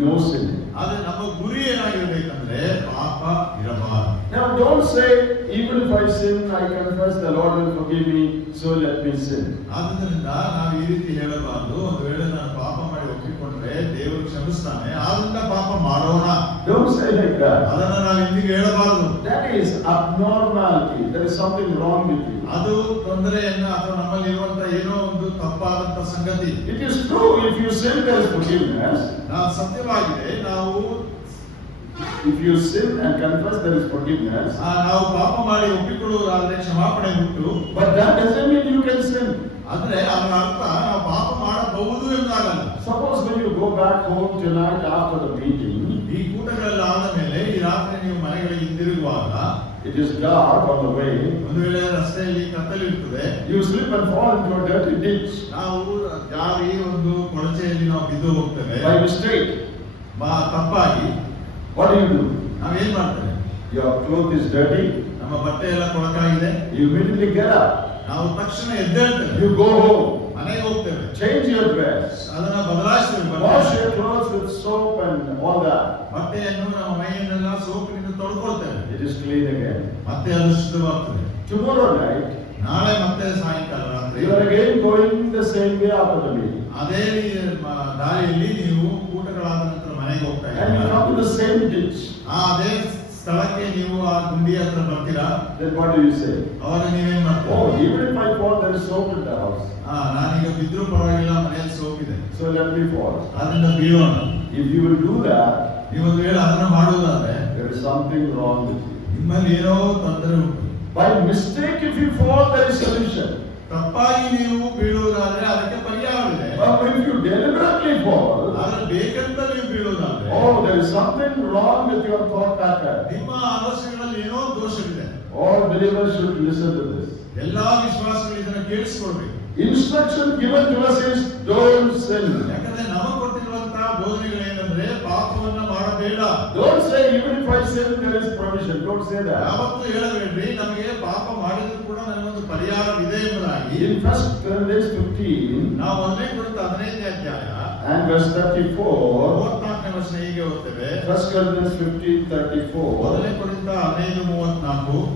no sin. ಆದ್ರೆ ನಮ್ಮ ಗುರಿ ಏನಾಗಿರ್ಬೇಕಂದ್ರೆ ಪಾಪ ಇರಬಾರದು. Now don't say, even if I sin, I confess, the Lord will forgive me, so let me sin. ಆದ್ದರಿಂದ ನಾವು ಈ ರೀತಿ ಹೇಳಬಾರದು. ಒಂದು ವೇಳೆ ನಾನು ಪಾಪ ಮಾಡಿ ಒಪ್ಪಿಕೊಂಡ್ರೆ ದೇವರು ಕ್ಷಮಿಸ್ತಾನೆ, ಆದ್ರಿಂದ ಪಾಪ ಮಾಡೋಣ. Don't say like that. ಅದನ್ನ ನಾವು ಎಂದಿಗೂ ಹೇಳಬಾರದು. That is abnormality. There is something wrong with you. ಅದು ತೊಂದರೆಯನ್ನ ಅಥವಾ ನಮ್ಮಲ್ಲಿ ಇರುವಂತ ಏನೋ ಒಂದು ತಪ್ಪಾದಂತ ಸಂಗತಿ. It is true, if you sin, there is forgiveness. ನಾವು ಸತ್ಯವಾಗಿದೆ, ನಾವು If you sin and confess, there is forgiveness. ನಾವು ಪಾಪ ಮಾಡಿ ಒಪ್ಪಿಕೊಳ್ಳುವುದಾದ್ರೆ ಕ್ಷಮಾಪಣೆ ಉಂಟು. But that doesn't mean you can sin. ಆದ್ರೆ ಅದರ ಅರ್ಥ ನಾವು ಪಾಪ ಮಾಡಬಹುದು ಎಂದಾಗಲ್ಲ. Suppose when you go back home tonight after the meeting, ಈ ಕೂಟಗಳೆಲ್ಲ ಆದ ಮೇಲೆ ಈ ರಾತ್ರಿ ನೀವು ಮನೆಗಳಿಗೆ ಹಿಂದಿರುಗುವಾಗ it is dark on the way. ಒಂದು ವೇಳೆ ರಸ್ತೆಯಲ್ಲಿ ಕತ್ತಲಿರುತ್ತದೆ, You slip and fall into a dirty ditch ನಾವು ಜಾರಿ ಒಂದು ಕೊಳಚೆಯಲ್ಲಿ ನಾವು ಬಿದ್ದು ಹೋಗ್ತೇವೆ by mistake. ತಪ್ಪಾಗಿ. What do? ನಾವೇನ್ ಮಾಡ್ತೇವೆ? Your clothes is dirty. ನಮ್ಮ ಬಟ್ಟೆ ಎಲ್ಲ ಕೊಳಕಾಗಿದೆ. You immediately get up. ನಾವು ತಕ್ಷಣ ಎದ್ದೇಳ್ತೇವೆ. You go home. ಮನೆಗೆ ಹೋಗ್ತೇವೆ. Change your dress. ಅದನ್ನ ಬದಲಾಯಿಸ್ತೇವೆ. Wash your clothes with soap and all that. ಬಟ್ಟೆಯನ್ನು ನಮ್ಮ ಮೈಯನ್ನೆಲ್ಲ ಸೋಪಿನಿಂದ ತೊಳ್ಕೊಳ್ತೇವೆ. It is clean again. ಮತ್ತೆ ಅದು ಶುದ್ಧವಾಗ್ತದೆ. Tomorrow night, ನಾಳೆ ಮತ್ತೆ ಸಾಯಂಕಾಲ ರಾತ್ರಿ you are again going the same way after the meeting. ಅದೇ ದಾರಿಯಲ್ಲಿ ನೀವು ಕೂಟಗಳಾದ ನಂತರ ಮನೆಗೆ ಹೋಗ್ತಾ And you ಇದ್ದೀರಾ. come to the same ditch. ಅದೇ ಸ್ಥಳಕ್ಕೆ ನೀವು ಆ ಗುಂಡಿ ಹತ್ರ ಬರ್ತೀರಾ. Then what do you say? ಅವಾಗ ನೀವೇನ್ ಮಾಡ್ತೀರಾ? Oh, even if I fall, there is soap in the house. ನಾನೀಗ ಬಿದ್ರು ಪರವಾಗಿಲ್ಲ, ಮನೆಯಲ್ಲಿ ಸೋಪಿದೆ, So let me fall. ಅದರಿಂದ ಬೀಳೋಣ. If you will do that, ನೀವು ಒಂದು ವೇಳೆ ಅದನ್ನ ಮಾಡುವುದಾದ್ರೆ there is something wrong with you. ನಿಮ್ಮಲ್ಲಿ ಏನೋ ತೊಂದರೆ ಉಂಟು. By mistake, if you fall, there is solution. ತಪ್ಪಾಗಿ ನೀವು ಬೀಳುವುದಾದ್ರೆ ಅದಕ್ಕೆ ಪರಿಹಾರವಿದೆ. But if you deliberately fall, ಆದ್ರೆ ಬೇಕಂತ ನೀವು ಬೀಳುವುದಾದ್ರೆ oh, there is something wrong with your thought pattern. ನಿಮ್ಮ ಆಲೋಚನೆಗಳಲ್ಲಿ ಏನೋ ದೋಷವಿದೆ. All believers should listen to this. ಎಲ್ಲಾ ವಿಶ್ವಾಸಿಗಳು ಇದನ್ನ ಕೇಳಿಸಿಕೊಳ್ಬೇಕು. Instruction given to us is don't sin. ಯಾಕಂದ್ರೆ ನಮಗೆ ಕೊಟ್ಟಿರುವಂತಹ ಬೋಧನೆಗಳೇನೆಂದ್ರೆ ಪಾಪವನ್ನ ಮಾಡಬೇಡ. Don't say even if I sin there is provision. Don't say that. ಯಾವತ್ತೂ ಹೇಳಬೇಡ್ರಿ ನಮಗೆ ಪಾಪ ಮಾಡಿದ್ರು ಕೂಡ ನನಗೊಂದು ಪರಿಹಾರವಿದೆ ಎಂಬುದಾಗಿ. In 1 Corinthians 15 ನಾವು 1 ಕೊರಿಂಥ 15ನೇ ಅಧ್ಯಾಯ and verse 34, 34ನೇ ವಚನ ಹೀಗೆ ಓದ್ತೇವೆ. 1 Corinthians 15:34, 1 ಕೊರಿಂಥ 15:34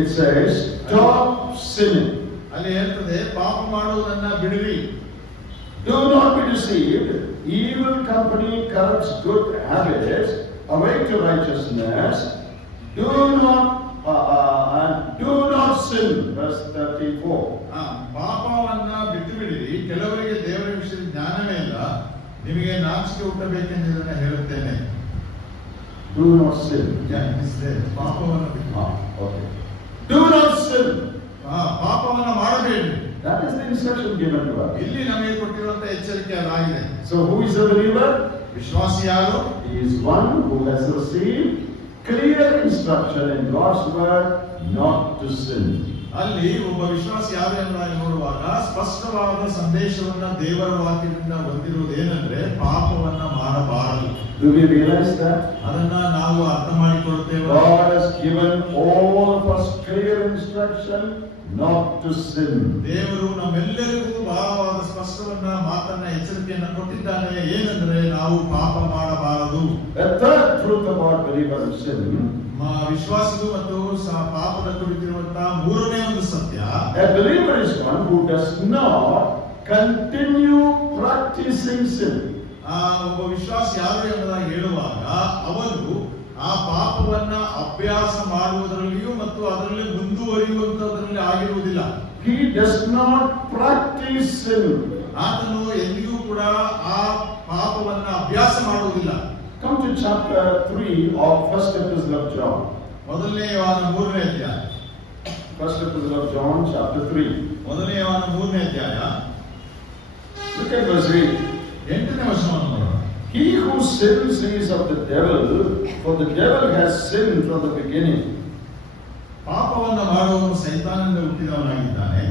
it says, stop sinning. ಅಲ್ಲಿ ಹೇಳ್ತದೆ, ಪಾಪ ಮಾಡುವುದನ್ನ ಬಿಡಿರಿ. Do not be deceived. Evil company corrupts good habits. Awake to righteousness. Do not sin. Verse 34. ಪಾಪವನ್ನ ಬಿಟ್ಟು ಬಿಡಿರಿ. ಕೆಲವರಿಗೆ ದೇವರ ವಿಷಯದ ಜ್ಞಾನವೇ ಇಲ್ಲ, ನಿಮಗೆ ನಾಚಿಕೆ ಹುಟ್ಟಬೇಕೆಂದು ಇದನ್ನ ಹೇಳುತ್ತೇನೆ. Do not sin. ಪಾಪವನ್ನು ಬಿಟ್ಟು. Okay. Do not sin. ಪಾಪವನ್ನ ಮಾಡಬೇಡಿ. That is the instruction given to us. ಇಲ್ಲಿ ನಮಗೆ ಕೊಟ್ಟಿರುವಂತ ಎಚ್ಚರಿಕೆ ಅದಾಗಿದೆ. So who is a believer? ವಿಶ್ವಾಸಿ ಯಾರು? He is one who has received clear instruction in God's word not to sin. ಅಲ್ಲಿ ಒಬ್ಬ ವಿಶ್ವಾಸಿ ಯಾರು ಎಂಬುದಾಗಿ ನೋಡುವಾಗ ಸ್ಪಷ್ಟವಾದ ಸಂದೇಶವನ್ನ ದೇವರ ವಾಕ್ಯದಿಂದ ಹೊಂದಿರುವುದೇನೆಂದ್ರೆ ಪಾಪವನ್ನ ಮಾಡಬಾರದು. Do we realize that? ಅದನ್ನ ನಾವು ಅರ್ಥ ಮಾಡಿಕೊಳ್ಳುತ್ತೇವೆ. God has given all of us clear instruction not to sin. ದೇವರು ನಮ್ಮೆಲ್ಲರಿಗೂ ಬಹಳವಾದ ಸ್ಪಷ್ಟವನ್ನ ಮಾತನ್ನ ಎಚ್ಚರಿಕೆಯನ್ನ ಕೊಟ್ಟಿದ್ದಾನೆ. ಏನೆಂದ್ರೆ ನಾವು ಪಾಪ ಮಾಡಬಾರದು. A third truth about believer and sin. ವಿಶ್ವಾಸಿಗೂ ಮತ್ತು ಪಾಪದ ಕುರಿತಿರುವಂತಹ ಮೂರನೇ ಒಂದು ಸತ್ಯ, A believer is one who does not continue practicing sin. ಒಬ್ಬ ವಿಶ್ವಾಸಿ ಯಾರು ಎಂಬುದಾಗಿ ಹೇಳುವಾಗ ಅವನು ಆ ಪಾಪವನ್ನ ಅಭ್ಯಾಸ ಮಾಡುವುದರಲ್ಲಿಯೂ ಮತ್ತು ಅದರಲ್ಲಿ ಮುಂದುವರಿಯುವಂತದ್ರಲ್ಲಿ ಆಗಿರುವುದಿಲ್ಲ. He does not practice sin. ಆತನು ಎಂದಿಗೂ ಕೂಡ ಆ ಪಾಪವನ್ನ ಅಭ್ಯಾಸ ಮಾಡುವುದಿಲ್ಲ. Come to chapter 3 of First Epistle of John. ಮೊದಲನೇ ಯೋಹಾನ 3ನೇ ಅಧ್ಯಾಯ. First Epistle of John, chapter 3. ಮೊದಲನೇ ಯೋಹಾನ 3ನೇ ಅಧ್ಯಾಯ. Look at verse 8. 8ನೇ ವಚನವನ್ನು ನೋಡೋಣ. He who sins is of the devil, for the devil has sinned from the beginning. ಪಾಪವನ್ನ ಮಾಡುವವನು ಸೈತಾನನಿಂದ ಹುಟ್ಟಿದವನಾಗಿದ್ದಾನೆ,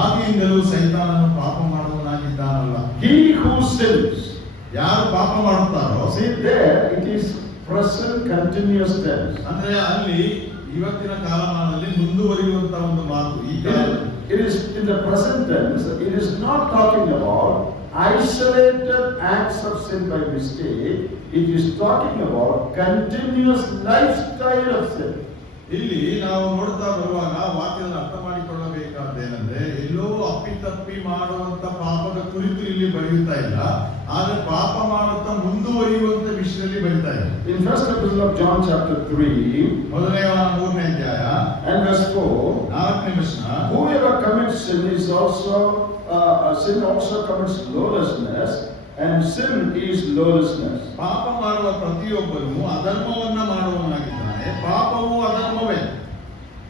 ಆದಿಯಿಂದಲೂ ಸೈತಾನನು ಪಾಪ ಮಾಡುವವನಾಗಿದ್ದಾನಲ್ಲ. He who sins. ಯಾರು ಪಾಪ ಮಾಡುತ್ತಾರೋ, See there, it is present continuous tense. ಅಂದ್ರೆ ಅಲ್ಲಿ ಇವತ್ತಿನ ಕಾಲಮಾನದಲ್ಲಿ ಮುಂದುವರಿಯುವಂತ ಒಂದು ಮಾತು. ಈಗ It is in the present tense. It is not talking about isolated acts of sin by mistake. It is talking about continuous lifestyle of sin. ಇಲ್ಲಿ ನಾವು ನೋಡ್ತಾ ಬರುವಾಗ ವಾಕ್ಯವನ್ನು ಅರ್ಥ ಮಾಡಿಕೊಳ್ಳಬೇಕಾದ್ದೇನೆಂದ್ರೆ ಎಲ್ಲೋ ಅಪ್ಪಿತಪ್ಪಿ ಮಾಡುವಂತ ಪಾಪದ ಕುರಿತು ಇಲ್ಲಿ ಬರೆಯುತ್ತಾ ಇಲ್ಲ, ಆದ್ರೆ ಪಾಪ ಮಾಡುತ್ತಾ ಮುಂದುವರಿಯುವಂತ ವಿಷಯದಲ್ಲಿ ಬರೀತಾ ಇದೆ. In first epistle of John chapter 3, ಮೊದಲನೇ ಯೋಹಾನ 3ನೇ ಅಧ್ಯಾಯ and verse 4, 4ನೇ ವಚನ, whoever commits sin is also sin also commits lawlessness, and sin is lawlessness. ಪಾಪ ಮಾಡುವ ಪ್ರತಿಯೊಬ್ಬನು ಅಧರ್ಮವನ್ನ ಮಾಡುವವನಾಗಿದ್ದಾನೆ, ಪಾಪವು ಅಧರ್ಮವೇ.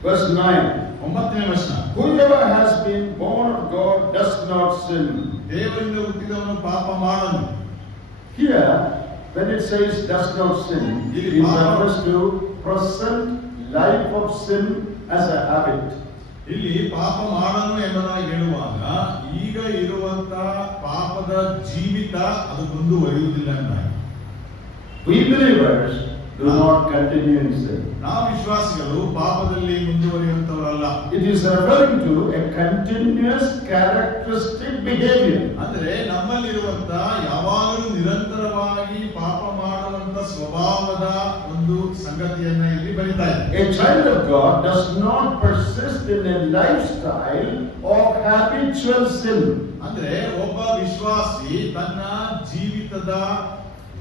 Verse 9, 9ನೇ ವಚನ, whoever has been born of God does not sin. ದೇವರಿಂದ ಹುಟ್ಟಿದವನು ಪಾಪ ಮಾಡನು. Here, when it says does not sin, it refers to present life of sin as a habit. ಇಲ್ಲಿ ಪಾಪ ಮಾಡನು ಎಂಬುದಾಗಿ ಹೇಳುವಾಗ ಈಗ ಇರುವಂತ ಪಾಪದ ಜೀವಿತ ಅದು ಮುಂದುವರಿಯುವುದಿಲ್ಲ ಎಂಬುದಾಗಿ. We believers do not continue in sin. ನಾವು ವಿಶ್ವಾಸಿಗಳು ಪಾಪದಲ್ಲಿ ಮುಂದುವರಿಯುವಂತವರಲ್ಲ. It is referring to a continuous characteristic behavior. ಅಂದ್ರೆ ನಮ್ಮಲ್ಲಿರುವಂತ ಯಾವಾಗಲೂ ನಿರಂತರವಾಗಿ ಪಾಪ ಮಾಡುವಂತ ಸ್ವಭಾವದ ಒಂದು ಸಂಗತಿಯನ್ನ ಇಲ್ಲಿ ಬರೀತಾ ಇದೆ. A child of God does not persist in a lifestyle of habitual sin. ಅಂದ್ರೆ ಒಬ್ಬ ವಿಶ್ವಾಸಿ ತನ್ನ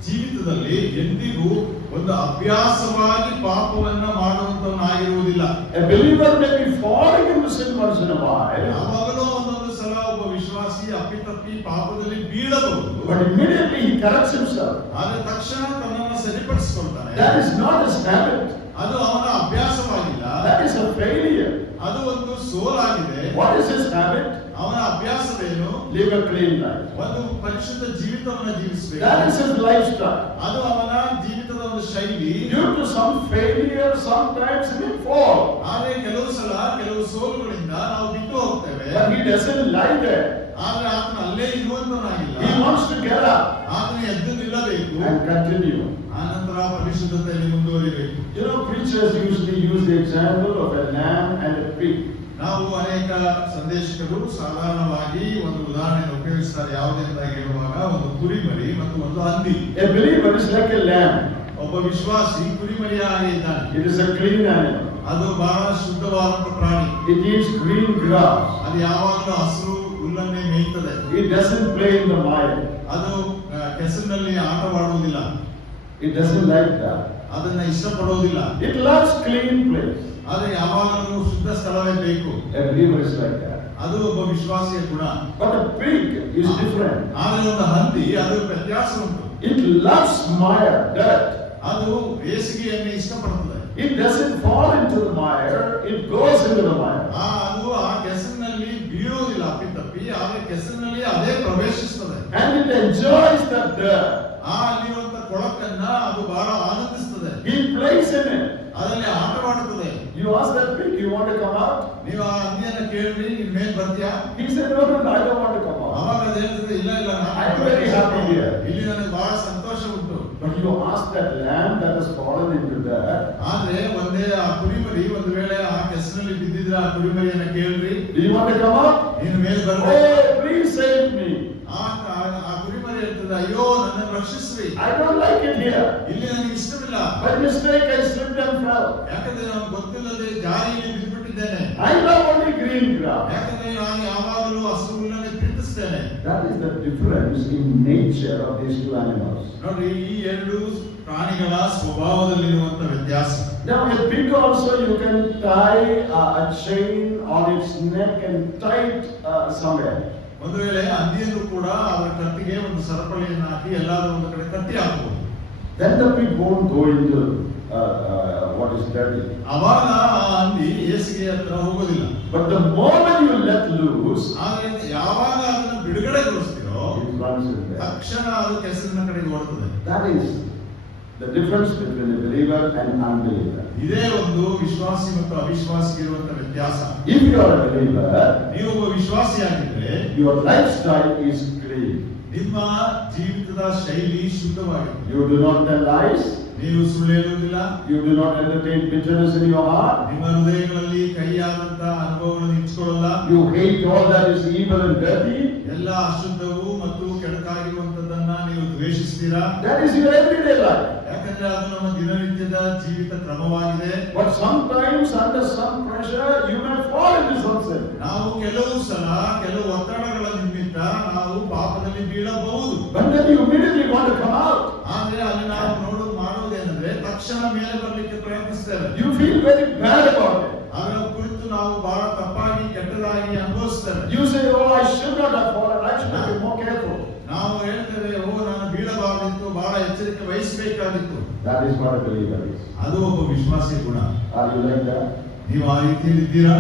ಜೀವಿತದಲ್ಲಿ ಎಂದಿಗೂ ಒಂದು ಅಭ್ಯಾಸವಾಗಿ ಪಾಪವನ್ನ ಮಾಡುವಂತವನಾಗಿರುವುದಿಲ್ಲ. A believer may be falling into sin once in a while, ಯಾವಾಗಲೂ ಒಂದೊಂದು ಸಲ ಒಬ್ಬ ವಿಶ್ವಾಸಿ ಅಪ್ಪಿತಪ್ಪಿ ಪಾಪದಲ್ಲಿ ಬೀಳಬಹುದು, but immediately he corrects himself. ಆದ್ರೆ ತಕ್ಷಣ ತನ್ನನ್ನು ಸರಿಪಡಿಸಿಕೊಳ್ತಾನೆ. That is not his habit. ಅದು ಅವನ ಅಭ್ಯಾಸವಾಗಿಲ್ಲ, That is a failure. ಅದು ಒಂದು ಸೋಲಾಗಿದೆ. What is his habit? ಅವನ ಅಭ್ಯಾಸವೇನು? Live a clean life. ಒಂದು ಪರಿಶುದ್ಧ ಜೀವಿತವನ್ನು ಜೀವಿಸಬೇಕು. That is his lifestyle. ಅದು ಅವನ ಜೀವಿತದ ಒಂದು ಶೈಲಿ. Due to some failure, sometimes he may fall. ಆದ್ರೆ ಕೆಲವು ಸಲ ಕೆಲವು ಸೋಲುಗಳಿಂದ ನಾವು ಬಿಟ್ಟು ಹೋಗ್ತೇವೆ. But he doesn't lie there. ಆದ್ರೆ ಆತನ ಅಲ್ಲೇ ಇರುವಂತನಾಗಿಲ್ಲ. He wants to get up ಆತನ ಎದ್ದು ನಿಲ್ಲಬೇಕು, and continue. ಆನಂತರ ಪರಿಶುದ್ಧತೆಯಲ್ಲಿ ಮುಂದುವರಿಬೇಕು. You know, preachers usually use the example of a lamb and a pig. ನಾವು ಅನೇಕ ಸಂದೇಶಕರು ಸಾಧಾರಣವಾಗಿ ಒಂದು ಉದಾಹರಣೆಯನ್ನು ಉಪಯೋಗಿಸ್ತಾರೆ. ಯಾವುದೆಂತ ಹೇಳುವಾಗ ಒಂದು ಕುರಿಮರಿ ಮತ್ತು ಒಂದು ಹಂದಿ. A believer is like a lamb. ಒಬ್ಬ ವಿಶ್ವಾಸಿ ಕುರಿಮರಿಯ ಹಾಗೆ ಇದ್ದಾನೆ. It is a clean animal. ಅದು ಬಹಳ ಶುದ್ಧವಾದಂತ ಪ್ರಾಣಿ. It eats green grass. ಅದು ಯಾವಾಗಲೂ ಹಸಿರು ಹುಲ್ಲನ್ನೇ ಮೇಯ್ತದೆ. It doesn't play in the mire. ಅದು ಕೆಸರಿನಲ್ಲಿ ಆಟವಾಡುವುದಿಲ್ಲ. It doesn't like that. ಅದನ್ನ ಇಷ್ಟಪಡುವುದಿಲ್ಲ. It loves clean place. ಆದ್ರೆ ಯಾವಾಗಲೂ ಶುದ್ಧ ಸ್ಥಳವೇ ಬೇಕು. A believer is like that. ಅದು ಒಬ್ಬ ವಿಶ್ವಾಸಿಯ ಗುಣ. But a pig is different. ಆದ್ರೆ ಒಂದು ಹಂದಿ ಅದು ವ್ಯತ್ಯಾಸ ಉಂಟು. It loves mire, dirt. ಅದು ಬೇಸಿಗೆಯನ್ನು ಇಷ್ಟಪಡುತ್ತದೆ. It doesn't fall into the mire, it goes into the mire. ಅದು ಆ ಕೆಸರಿನಲ್ಲಿ ಬೀಳುವುದಿಲ್ಲ ಅಪ್ಪಿತಪ್ಪಿ, ಆದ್ರೆ ಕೆಸರಿನಲ್ಲಿ ಅದೇ ಪ್ರವೇಶಿಸುತ್ತದೆ. And it enjoys the dirt. ಅಲ್ಲಿರುವಂತ ಕೊಳಕನ್ನ ಅದು ಬಹಳ ಆನಂದಿಸುತ್ತದೆ. He plays in it. ಅದರಲ್ಲಿ ಆಟವಾಡುತ್ತದೆ. You ask that pig, you want to come out? ನೀವು ಆ ಹಂದಿಯನ್ನ ಕೇಳ್ರಿ, ನೀನ್ ಮೇಲ್ ಬರ್ತೀಯಾ? He said, no, I don't want to come out. ಅವಾಗ ಅದು ಹೇಳ್ತದೆ, ಇಲ್ಲ I'm very happy here. ಇಲ್ಲಿ ನನಗೆ ಬಹಳ ಸಂತೋಷ ಉಂಟು. But you ask that lamb that has fallen into dirt. ಆದ್ರೆ ಒಂದೇ ಆ ಕುರಿಮರಿ ಒಂದು ವೇಳೆ ಆ ಕೆಸರಿನಲ್ಲಿ ಬಿದ್ದಿದ್ರೆ ಆ ಕುರಿಮರಿಯನ್ನ ಕೇಳ್ರಿ, Do you want to come out? ನೀನು ಮೇಲ್ ಬರ್ಬೇಕು. Oh, please save me. ಆ ಕುರಿಮರಿ ಹೇಳ್ತದೆ, ಅಯ್ಯೋ ನನ್ನನ್ನು ರಕ್ಷಿಸ್ರಿ, I don't like it here. ಇಲ್ಲಿ ನನಗೆ ಇಷ್ಟವಿಲ್ಲ. By mistake I slipped and fell. ಯಾಕಂದ್ರೆ ನಾನು ಗೊತ್ತಿಲ್ಲದೆ ಜಾರಿಯಲ್ಲಿ ಬಿದ್ದುಬಿಟ್ಟಿದ್ದೇನೆ. I love only green grass. ಯಾಕಂದ್ರೆ ನಾನು ಯಾವಾಗಲೂ ಹಸಿರು ಹುಲ್ಲನ್ನೇ ಪ್ರೀತಿಸ್ತೇನೆ. That is the difference in nature of these two animals. ನೋಡ್ರಿ, ಈ ಎರಡು ಪ್ರಾಣಿಗಳ ಸ್ವಭಾವದಲ್ಲಿರುವಂತ ವ್ಯತ್ಯಾಸ. Now a pig also you can tie a chain on its neck and tie it somewhere. ಒಂದು ವೇಳೆ ಹಂದಿಯನ್ನು ಕೂಡ ಅದರ ಕತ್ತಿಗೆ ಒಂದು ಸರಪಳಿಯನ್ನು ಹಾಕಿ ಎಲ್ಲಾದ್ರೂ ಒಂದು ಕಡೆ ಕಟ್ಟಿ ಹಾಕಬಹುದು. Then the pig won't go into what is dirty. ಅವಾಗ ಆ ಹಂದಿ ಹೇಸಿಗೆ ಹತ್ರ ಹೋಗೋದಿಲ್ಲ. But the moment you let loose, ಆದ್ರೆ ಯಾವಾಗ ಅದನ್ನು ಬಿಡುಗಡೆಗೊಳಿಸ್ತೀರೋ it runs in there. ತಕ್ಷಣ ಅದು ಕೆಸರಿನ ಕಡೆಗೆ ಓಡುತ್ತದೆ. That is the difference between a believer and unbeliever. ಇದೇ ಒಂದು ವಿಶ್ವಾಸಿ ಮತ್ತು ಅವಿಶ್ವಾಸಿಗೆ ಇರುವಂತ ವ್ಯತ್ಯಾಸ. If you are a believer, ನೀವು ಒಬ್ಬ ವಿಶ್ವಾಸಿಯಾಗಿದ್ರೆ your lifestyle is clean. ನಿಮ್ಮ ಜೀವಿತದ ಶೈಲಿ ಶುದ್ಧವಾಗಿದೆ. You do not tell lies. ನೀವು ಸುಳ್ಳು ಹೇಳುವುದಿಲ್ಲ. You do not entertain bitterness in your heart. ನಿಮ್ಮ ಹೃದಯಗಳಲ್ಲಿ ಕಹಿಯಾದಂತ ಅನುಭವಗಳನ್ನು ಇಚ್ಕೊಳ್ಳಲ್ಲ. You hate all that is evil and dirty. ಎಲ್ಲ ಅಶುದ್ಧವು ಮತ್ತು ಕೆಡಕಾಗಿರುವಂತದ್ದನ್ನ ನೀವು ದ್ವೇಷಿಸ್ತೀರಾ. That is your everyday life. ಯಾಕಂದ್ರೆ ಅದು ನಮ್ಮ ದಿನನಿತ್ಯದ ಜೀವಿತ ಕ್ರಮವಾಗಿದೆ. But sometimes under some pressure you may fall into some sin. ನಾವು ಕೆಲವು ಸಲ ಕೆಲವು ಒತ್ತಡಗಳ ನಿಮಿತ್ತ ನಾವು ಪಾಪದಲ್ಲಿ ಬೀಳಬಹುದು. But then you immediately want to come out. ಆದ್ರೆ ಅಲ್ಲಿ ನಾವು ಮಾಡುವುದೇನೆಂದ್ರೆ ತಕ್ಷಣ ಮೇಲೆ ಬರಲಿಕ್ಕೆ ಪ್ರಯತ್ನಿಸ್ತೇವೆ. You feel very bad about it. ಅದರ ಕುರಿತು ನಾವು ಬಹಳ ತಪ್ಪಾಗಿ ಕೆಟ್ಟದಾಗಿ ಅನುಭವಿಸ್ತೇವೆ. You say, oh, I should not have fallen. I should have been more careful. ನಾವು ಹೇಳ್ತೇವೆ, ನಾನು ಬೀಳಬಾರದಿತ್ತು, ಬಹಳ ಎಚ್ಚರಿಕೆ ವಹಿಸಬೇಕಾಗಿತ್ತು. That is what a believer is. ಅದು ಒಬ್ಬ ವಿಶ್ವಾಸಿ ಗುಣ. Are you like that? ನೀವು ಆ ರೀತಿಯಲ್ಲಿ ಇದ್ದೀರಾ?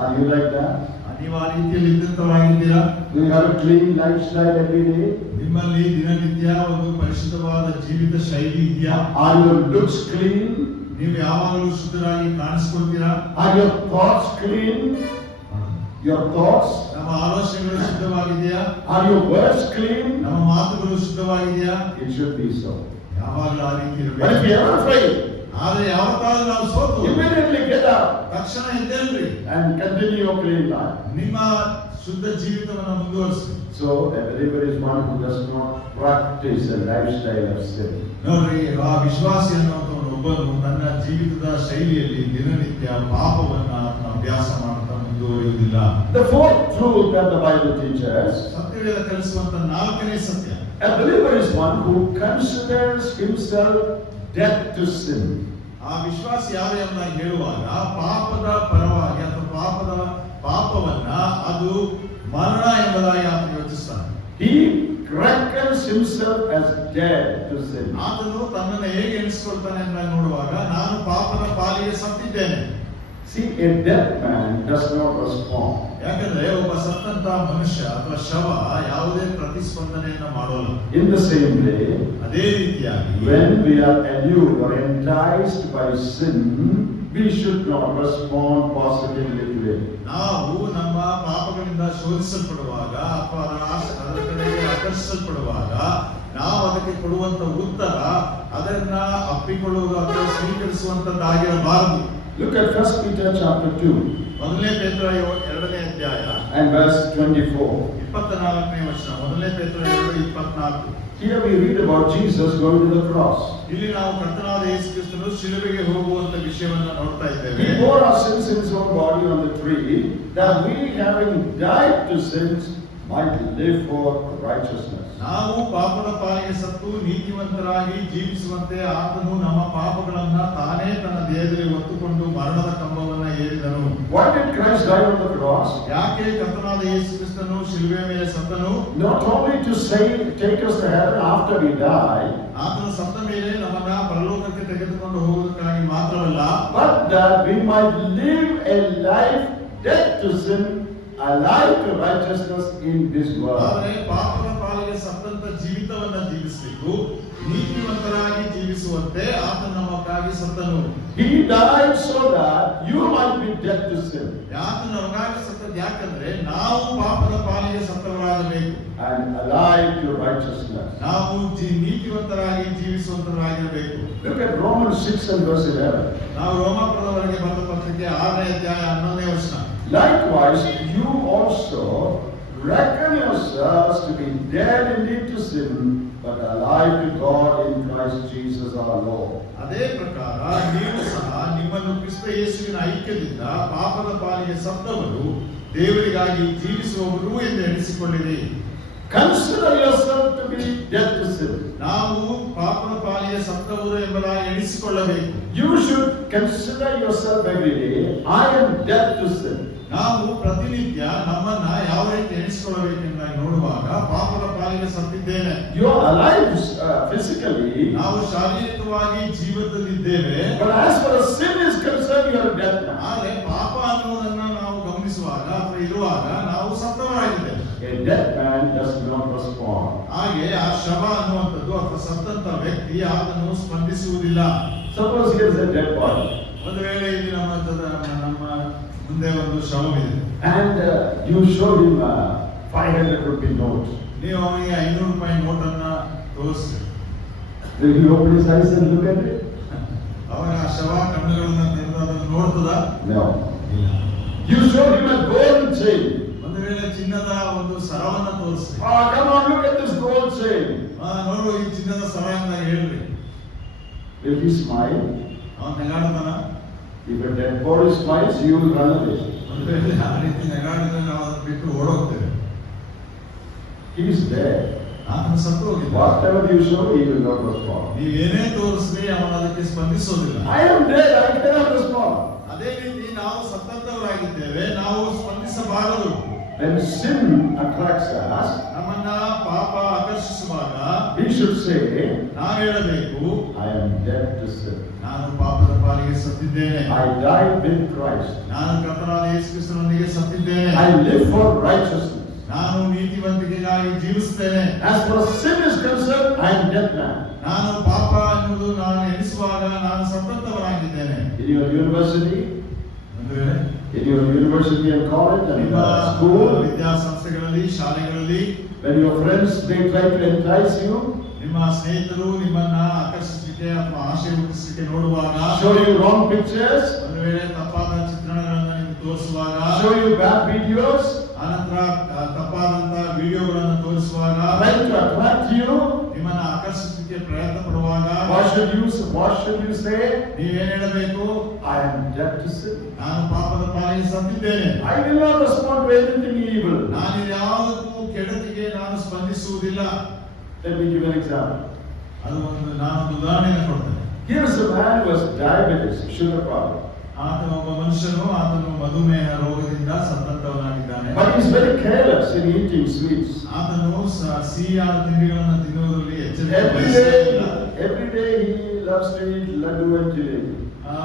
Are you like that? ನೀವು ಆ ರೀತಿಯಲ್ಲಿ ಇದ್ದಂತವಾಗಿದ್ದೀರಾ? Do you have a clean lifestyle every day? ನಿಮ್ಮಲ್ಲಿ ದಿನನಿತ್ಯ ಒಂದು ಪರಿಶುದ್ಧವಾದ ಜೀವಿತ ಶೈಲಿ ಇದೆಯಾ? Are your looks clean? ನೀವು ಯಾವಾಗಲೂ ಶುದ್ಧರಾಗಿ ಕಾಣಿಸ್ಕೊಳ್ತೀರಾ? Are your thoughts clean? Your thoughts? ನಮ್ಮ ಆಲೋಚನೆಗಳು ಶುದ್ಧವಾಗಿದೆಯಾ? Are your words clean? ನಮ್ಮ ಮಾತುಗಳು ಶುದ್ಧವಾಗಿದೆಯಾ? It should be so. ಯಾವಾಗಲೂ ಆ ರೀತಿ But if you are afraid, ಆದ್ರೆ ಯಾವತ್ತಾದ್ರೂ ನಾವು ಸೋತು immediately get up ತಕ್ಷಣ ಎದ್ದೇಳ್ರಿ and continue your clean life. ನಿಮ್ಮ ಶುದ್ಧ ಜೀವಿತವನ್ನು ಮುಂದುವರಿಸಿ. So a believer is one who does not practice a lifestyle of sin. ನೋಡ್ರಿ, ಆ ವಿಶ್ವಾಸಿ ಅನ್ನುವಂಥವನು ಒಬ್ಬನು ತನ್ನ ಜೀವಿತದ ಶೈಲಿಯಲ್ಲಿ ದಿನನಿತ್ಯ ಪಾಪವನ್ನ ಅಭ್ಯಾಸ ಮಾಡುತ್ತಾ ಮುಂದುವರಿಯುವುದಿಲ್ಲ. The fourth truth that the Bible teaches, ಸತ್ಯವೇದ ಕಲಿಸುವಂತ ನಾಲ್ಕನೇ ಸತ್ಯ, a believer is one who considers himself dead to sin. ಆ ವಿಶ್ವಾಸಿ ಯಾರು ಎಂಬುದಾಗಿ ಹೇಳುವಾಗ ಪಾಪದ ಪರವಾಗಿ ಅಥವಾ ಪಾಪವನ್ನ ಅದು ಮರಣ ಎಂಬುದಾಗಿ ಆತನು ಯೋಚಿಸ್ತಾನೆ. He reckons himself as dead to sin. ಆತನು ತನ್ನನ್ನು ಹೇಗೆ ಎಣಿಸಿಕೊಳ್ತಾನೆ ಎಂಬುದಾಗಿ ನೋಡುವಾಗ ನಾನು ಪಾಪದ ಪಾಲಿಗೆ ಸತ್ತಿದ್ದೇನೆ. See, a dead man does not respond. ಯಾಕಂದ್ರೆ ಒಬ್ಬ ಸತ್ತಂತ ಮನುಷ್ಯ ಅಥವಾ ಶವ ಯಾವುದೇ ಪ್ರತಿಸ್ಪಂದನೆಯನ್ನ ಮಾಡೋಲ್ಲ. In the same way, ಅದೇ ರೀತಿಯಾಗಿ when we are allured or enticed by sin, we should not respond positively to it. ನಾವು ನಮ್ಮ ಪಾಪಗಳಿಂದ ಶೋಧಿಸಲ್ಪಡುವಾಗ ಅಥವಾ ಅದರ ಕಡೆಗೆ ಆಕರ್ಷಿಸಲ್ಪಡುವಾಗ ನಾವು ಅದಕ್ಕೆ ಕೊಡುವಂತ ಉತ್ತರ ಅದನ್ನ ಅಪ್ಪಿಕೊಳ್ಳುವುದು ಅಥವಾ ಸ್ವೀಕರಿಸುವಂತದ್ದಾಗಿರಬಾರದು. Look at 1 Peter chapter 2 ಮೊದಲನೇ ಪೇತ್ರ 2ನೇ ಅಧ್ಯಾಯ and verse 24. 24ನೇ ವಚನ. ಮೊದಲನೇ ಪೇತ್ರ 2:24. Here we read about Jesus going to the cross. ಇಲ್ಲಿ ನಾವು ಕರ್ತನಾದ ಯೇಸು ಕ್ರಿಸ್ತನು ಶಿಲುಬೆಗೆ ಹೋಗುವಂತ ವಿಷಯವನ್ನ ನೋಡ್ತಾ ಇದ್ದೇವೆ. He bore our sins in his own body on the tree, that we, having died to sins, might live for righteousness. ನಾವು ಪಾಪದ ಪಾಲಿಗೆ ಸತ್ತು ನೀತಿವಂತರಾಗಿ ಜೀವಿಸುವಂತೆ ಆತನು ನಮ್ಮ ಪಾಪಗಳನ್ನ ತಾನೇ ತನ್ನ ದೇಹದಲ್ಲಿ ಹೊತ್ತುಕೊಂಡು ಮರಣದ ಕಂಬವನ್ನ ಏರಿದನು. Why did Christ die on the cross? ಯಾಕೆ ಕರ್ತನಾದ ಯೇಸು ಕ್ರಿಸ್ತನು ಶಿಲುಬೆಯ ಮೇಲೆ ಸತ್ತನು? Not only to take us to heaven after we die, ಆತನು ಸತ್ತ ಮೇಲೆ ನಮ್ಮನ್ನ ಪರಲೋಕಕ್ಕೆ ತೆಗೆದುಕೊಂಡು ಹೋಗುವುದಕ್ಕಾಗಿ ಮಾತ್ರವಲ್ಲ, but that we might live a life dead to sin, alive to righteousness in this world. ಆದರೆ ಪಾಪದ ಪಾಲಿಗೆ ಸತ್ತಂತ ಜೀವಿತವನ್ನ ಜೀವಿಸಬೇಕು, ನೀತಿವಂತರಾಗಿ ಜೀವಿಸುವಂತೆ ಆತನು ನಮಗಾಗಿ ಸತ್ತನು. He died so that you might be dead to sin. ಆತನು ನಮಗಾಗಿ ಸತ್ತದ್ದು ಯಾಕಂದ್ರೆ ನಾವು ಪಾಪದ ಪಾಲಿಗೆ ಸತ್ತವರಾಗಬೇಕು And alive to righteousness. ನಾವು ನೀತಿವಂತರಾಗಿ ಜೀವಿಸುವಂತರಾಗಿರಬೇಕು. Look at Romans 6 and verse 11. ನಾವು ರೋಮಾಪುರದವರೆಗೆ ಬರೆದ ಪತ್ರಿಕೆ 6ನೇ ಅಧ್ಯಾಯ 11ನೇ ವಚನ. Likewise, you also reckon yourselves to be dead indeed to sin, but alive to God in Christ Jesus our Lord. ಅದೇ ಪ್ರಕಾರ ನೀವು ಸಹ ನಿಮ್ಮನ್ನು ಕ್ರಿಸ್ತ ಯೇಸುವಿನ ಐಕ್ಯದಿಂದ ಪಾಪದ ಪಾಲಿಗೆ ಸತ್ತವರು ದೇವರಿಗಾಗಿ ಜೀವಿಸುವವರು ಎಂದು ಎಣಿಸಿಕೊಳ್ಳಿರಿ. Consider yourself to be dead to sin. ನಾವು ಪಾಪದ ಪಾಲಿಗೆ ಸತ್ತವರು ಎಂಬುದಾಗಿ ಎಣಿಸಿಕೊಳ್ಳಬೇಕು. You should consider yourself every day, I am dead to sin. ನಾವು ಪ್ರತಿನಿತ್ಯ ನಮ್ಮನ್ನ ಯಾವ ರೀತಿ ಎಣಿಸಿಕೊಳ್ಳಬೇಕೆಂಬುದಾಗಿ ನೋಡುವಾಗ ಪಾಪದ ಪಾಲಿಗೆ ಸತ್ತಿದ್ದೇನೆ. You are alive physically. ನಾವು ಶಾರೀರಿಕವಾಗಿ ಜೀವನದಲ್ಲಿದ್ದೇವೆ. But as far as sin is concerned, you are dead man. ಆದರೆ ಪಾಪ ಅನ್ನುವುದನ್ನ ನಾವು ಗಮನಿಸುವಾಗ ಅಥವಾ ಇರುವಾಗ ನಾವು ಸತ್ತವರಾಗಿದ್ದೇವೆ. A dead man does not respond. ಹಾಗೆ ಆ ಶವ ಅನ್ನುವಂಥದ್ದು ಅಥವಾ ಸತ್ತಂತ ವ್ಯಕ್ತಿ ಅದನ್ನು ಸ್ಪಂದಿಸುವುದಿಲ್ಲ. Suppose here is a dead body. ಒಂದು ವೇಳೆ ಇಲ್ಲಿ ನಮ್ಮ ಮುಂದೆ ಒಂದು ಶವವಿದೆ. And you show him a 500 rupee note. ನೀವು ಅವನಿಗೆ 500 ರೂಪಾಯಿ ನೋಟನ್ನ ತೋರಿಸಿ. Will he open his eyes and look at it? ಅವಾಗ ಆ ಶವ ಕಣ್ಣುಗಳನ್ನ ತೆರೆದು ಅದನ್ನು ನೋಡ್ತದ? No. You show him a gold chain. ಒಂದು ವೇಳೆ ಚಿನ್ನದ ಒಂದು ಸರವನ್ನ ತೋರಿಸಿ, Come on, look at this gold chain. ನೋಡು ಈ ಚಿನ್ನದ ಸರ ಅಂತ ಹೇಳ್ರಿ. Will he smile? ಅವನು ನೆಗಾಡ್ತಾನ? If a dead body smiles, you will run away. ಒಂದು ವೇಳೆ ಆ ರೀತಿ ನೆಗಾಡಿದ್ರೆ ನಾವು ಅದನ್ನ ಬಿಟ್ಟು ಓಡೋಗ್ತೇವೆ. He is dead. ಆತನ ಸತ್ತು ಹೋಗಿದ್ದ. Whatever you show, he will not respond. ನೀವೇನೇ ತೋರಿಸ್ರಿ ಅವನು ಅದಕ್ಕೆ ಸ್ಪಂದಿಸೋದಿಲ್ಲ. I am dead, I cannot respond. ಅದೇ ರೀತಿ ನಾವು ಸತ್ತಂತವರಾಗಿದ್ದೇವೆ, ನಾವು ಸ್ಪಂದಿಸಬಾರದು. When sin attracts us, ನಮ್ಮನ್ನ ಪಾಪ ಆಕರ್ಷಿಸುವಾಗ we should say, ನಾವು ಹೇಳಬೇಕು, I am dead to sin. ನಾನು ಪಾಪದ ಪಾಲಿಗೆ ಸತ್ತಿದ್ದೇನೆ. I died with Christ. ನಾನು ಕರ್ತನಾದ ಯೇಸು ಕ್ರಿಸ್ತನೊಂದಿಗೆ ಸತ್ತಿದ್ದೇನೆ. I live for righteousness. ನಾನು ನೀತಿವಂತಿಕೆಗಾಗಿ ಜೀವಿಸುತ್ತೇನೆ. As far as sin is concerned, I am dead man. ನಾನು ಪಾಪ ಎನ್ನುವುದು ನಾನು ಎಣಿಸುವಾಗ ನಾನು ಸತ್ತಂತವರಾಗಿದ್ದೇನೆ. In your university, ಒಂದು ವೇಳೆ in your university and college and ನಿಮ್ಮ school, ವಿದ್ಯಾಸಂಸ್ಥೆಗಳಲ್ಲಿ, ಶಾಲೆಗಳಲ್ಲಿ, when your friends they try to entice you, ನಿಮ್ಮ ಸ್ನೇಹಿತರು ನಿಮ್ಮನ್ನ ಆಕರ್ಷಿಸಲಿಕ್ಕೆ ಅಥವಾ ಆಶೆ ಹುಟ್ಟಿಸಲಿಕ್ಕೆ ನೋಡುವಾಗ, show you wrong pictures, ಒಂದು ವೇಳೆ ತಪ್ಪಾದ ಚಿತ್ರಣಗಳನ್ನು ನಿಮಗೆ ತೋರಿಸುವಾಗ, show you bad videos, ಅನಂತರ ತಪ್ಪಾದಂತ ವಿಡಿಯೋಗಳನ್ನು ತೋರಿಸುವಾಗ, try to attract you, ನಿಮ್ಮನ್ನ ಆಕರ್ಷಿಸಲಿಕ್ಕೆ ಪ್ರಯತ್ನ ಪಡುವಾಗ, what should you say? ನೀವೇನ್ ಹೇಳಬೇಕು? I am dead to sin. ನಾನು ಪಾಪದ ಪಾಲಿಗೆ ಸತ್ತಿದ್ದೇನೆ. I will not respond to anything evil. ನಾನು ಯಾವುದಕ್ಕೂ ಕೆಡತಿಗೆ ನಾನು ಸ್ಪಂದಿಸುವುದಿಲ್ಲ. Let me give an example. ಅದು ನಾನೊಂದು ಉದಾಹರಣೆಯನ್ನು ಕೊಡ್ತೇನೆ. Here is a man who has diabetes, sugar problem. ಆತನ ಒಬ್ಬ ಮನುಷ್ಯನು ಆತನು ಮಧುಮೇಹ ರೋಗದಿಂದ ಸತ್ತಂತವನಾಗಿದ್ದಾನೆ. But he is very careless in eating sweets. ಆತನು ಸಿಹಿಯಾದ ತಿಂಡಿಗಳನ್ನು ತಿನ್ನುವುದರಲ್ಲಿ ಎಚ್ಚರಿಕೆ. Every day he loves to eat laddu and jalebi.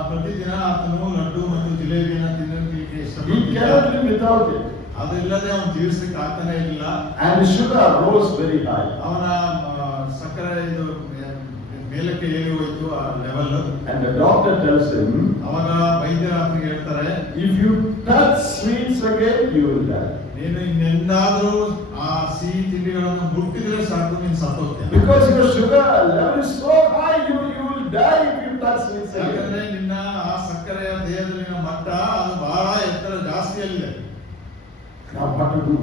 ಪ್ರತಿದಿನ ಆತನು ಲಡ್ಡು ಮತ್ತು ಜಿಲೇಬಿಯನ್ನು ತಿನ್ನಲಿಕ್ಕೆ He ಇಷ್ಟಪಡುತ್ತಿದ್ದ. cannot live without it. ಅದಿಲ್ಲದೆ ಅವನು ಜೀವಿಸಲಿಕ್ಕೆ ಆಗ್ತಾನೆ ಇರಲಿಲ್ಲ. And sugar rose very high. ಅವನ ಸಕ್ಕರೆ ಇದು ಮೇಲಕ್ಕೆ ಏರಿ ಹೋಯಿತು, ಆ level. And the doctor tells him, ಅವಾಗ ವೈದ್ಯರ ಆತನಿಗೆ ಹೇಳ್ತಾರೆ, if you touch sweets again, you will die. ನೀನು ಇನ್ನೆಂದಾದ್ರೂ ಆ ಸಿಹಿ ತಿಂಡಿಗಳನ್ನು ಮುಟ್ಟಿದ್ರೆ ಸಾಕು, ನೀನು ಸತ್ತೋಗ್ತೇನೆ. Because your sugar level is so high, you will die if you touch sweets ಯಾಕಂದ್ರೆ again. ನಿನ್ನ ಆ ಸಕ್ಕರೆಯ ದೇಹದಲ್ಲಿನ ಮಟ್ಟ ಅದು ಬಹಳ ಎತ್ತರ ಜಾಸ್ತಿಯಲ್ಲಿದೆ. Now what to do?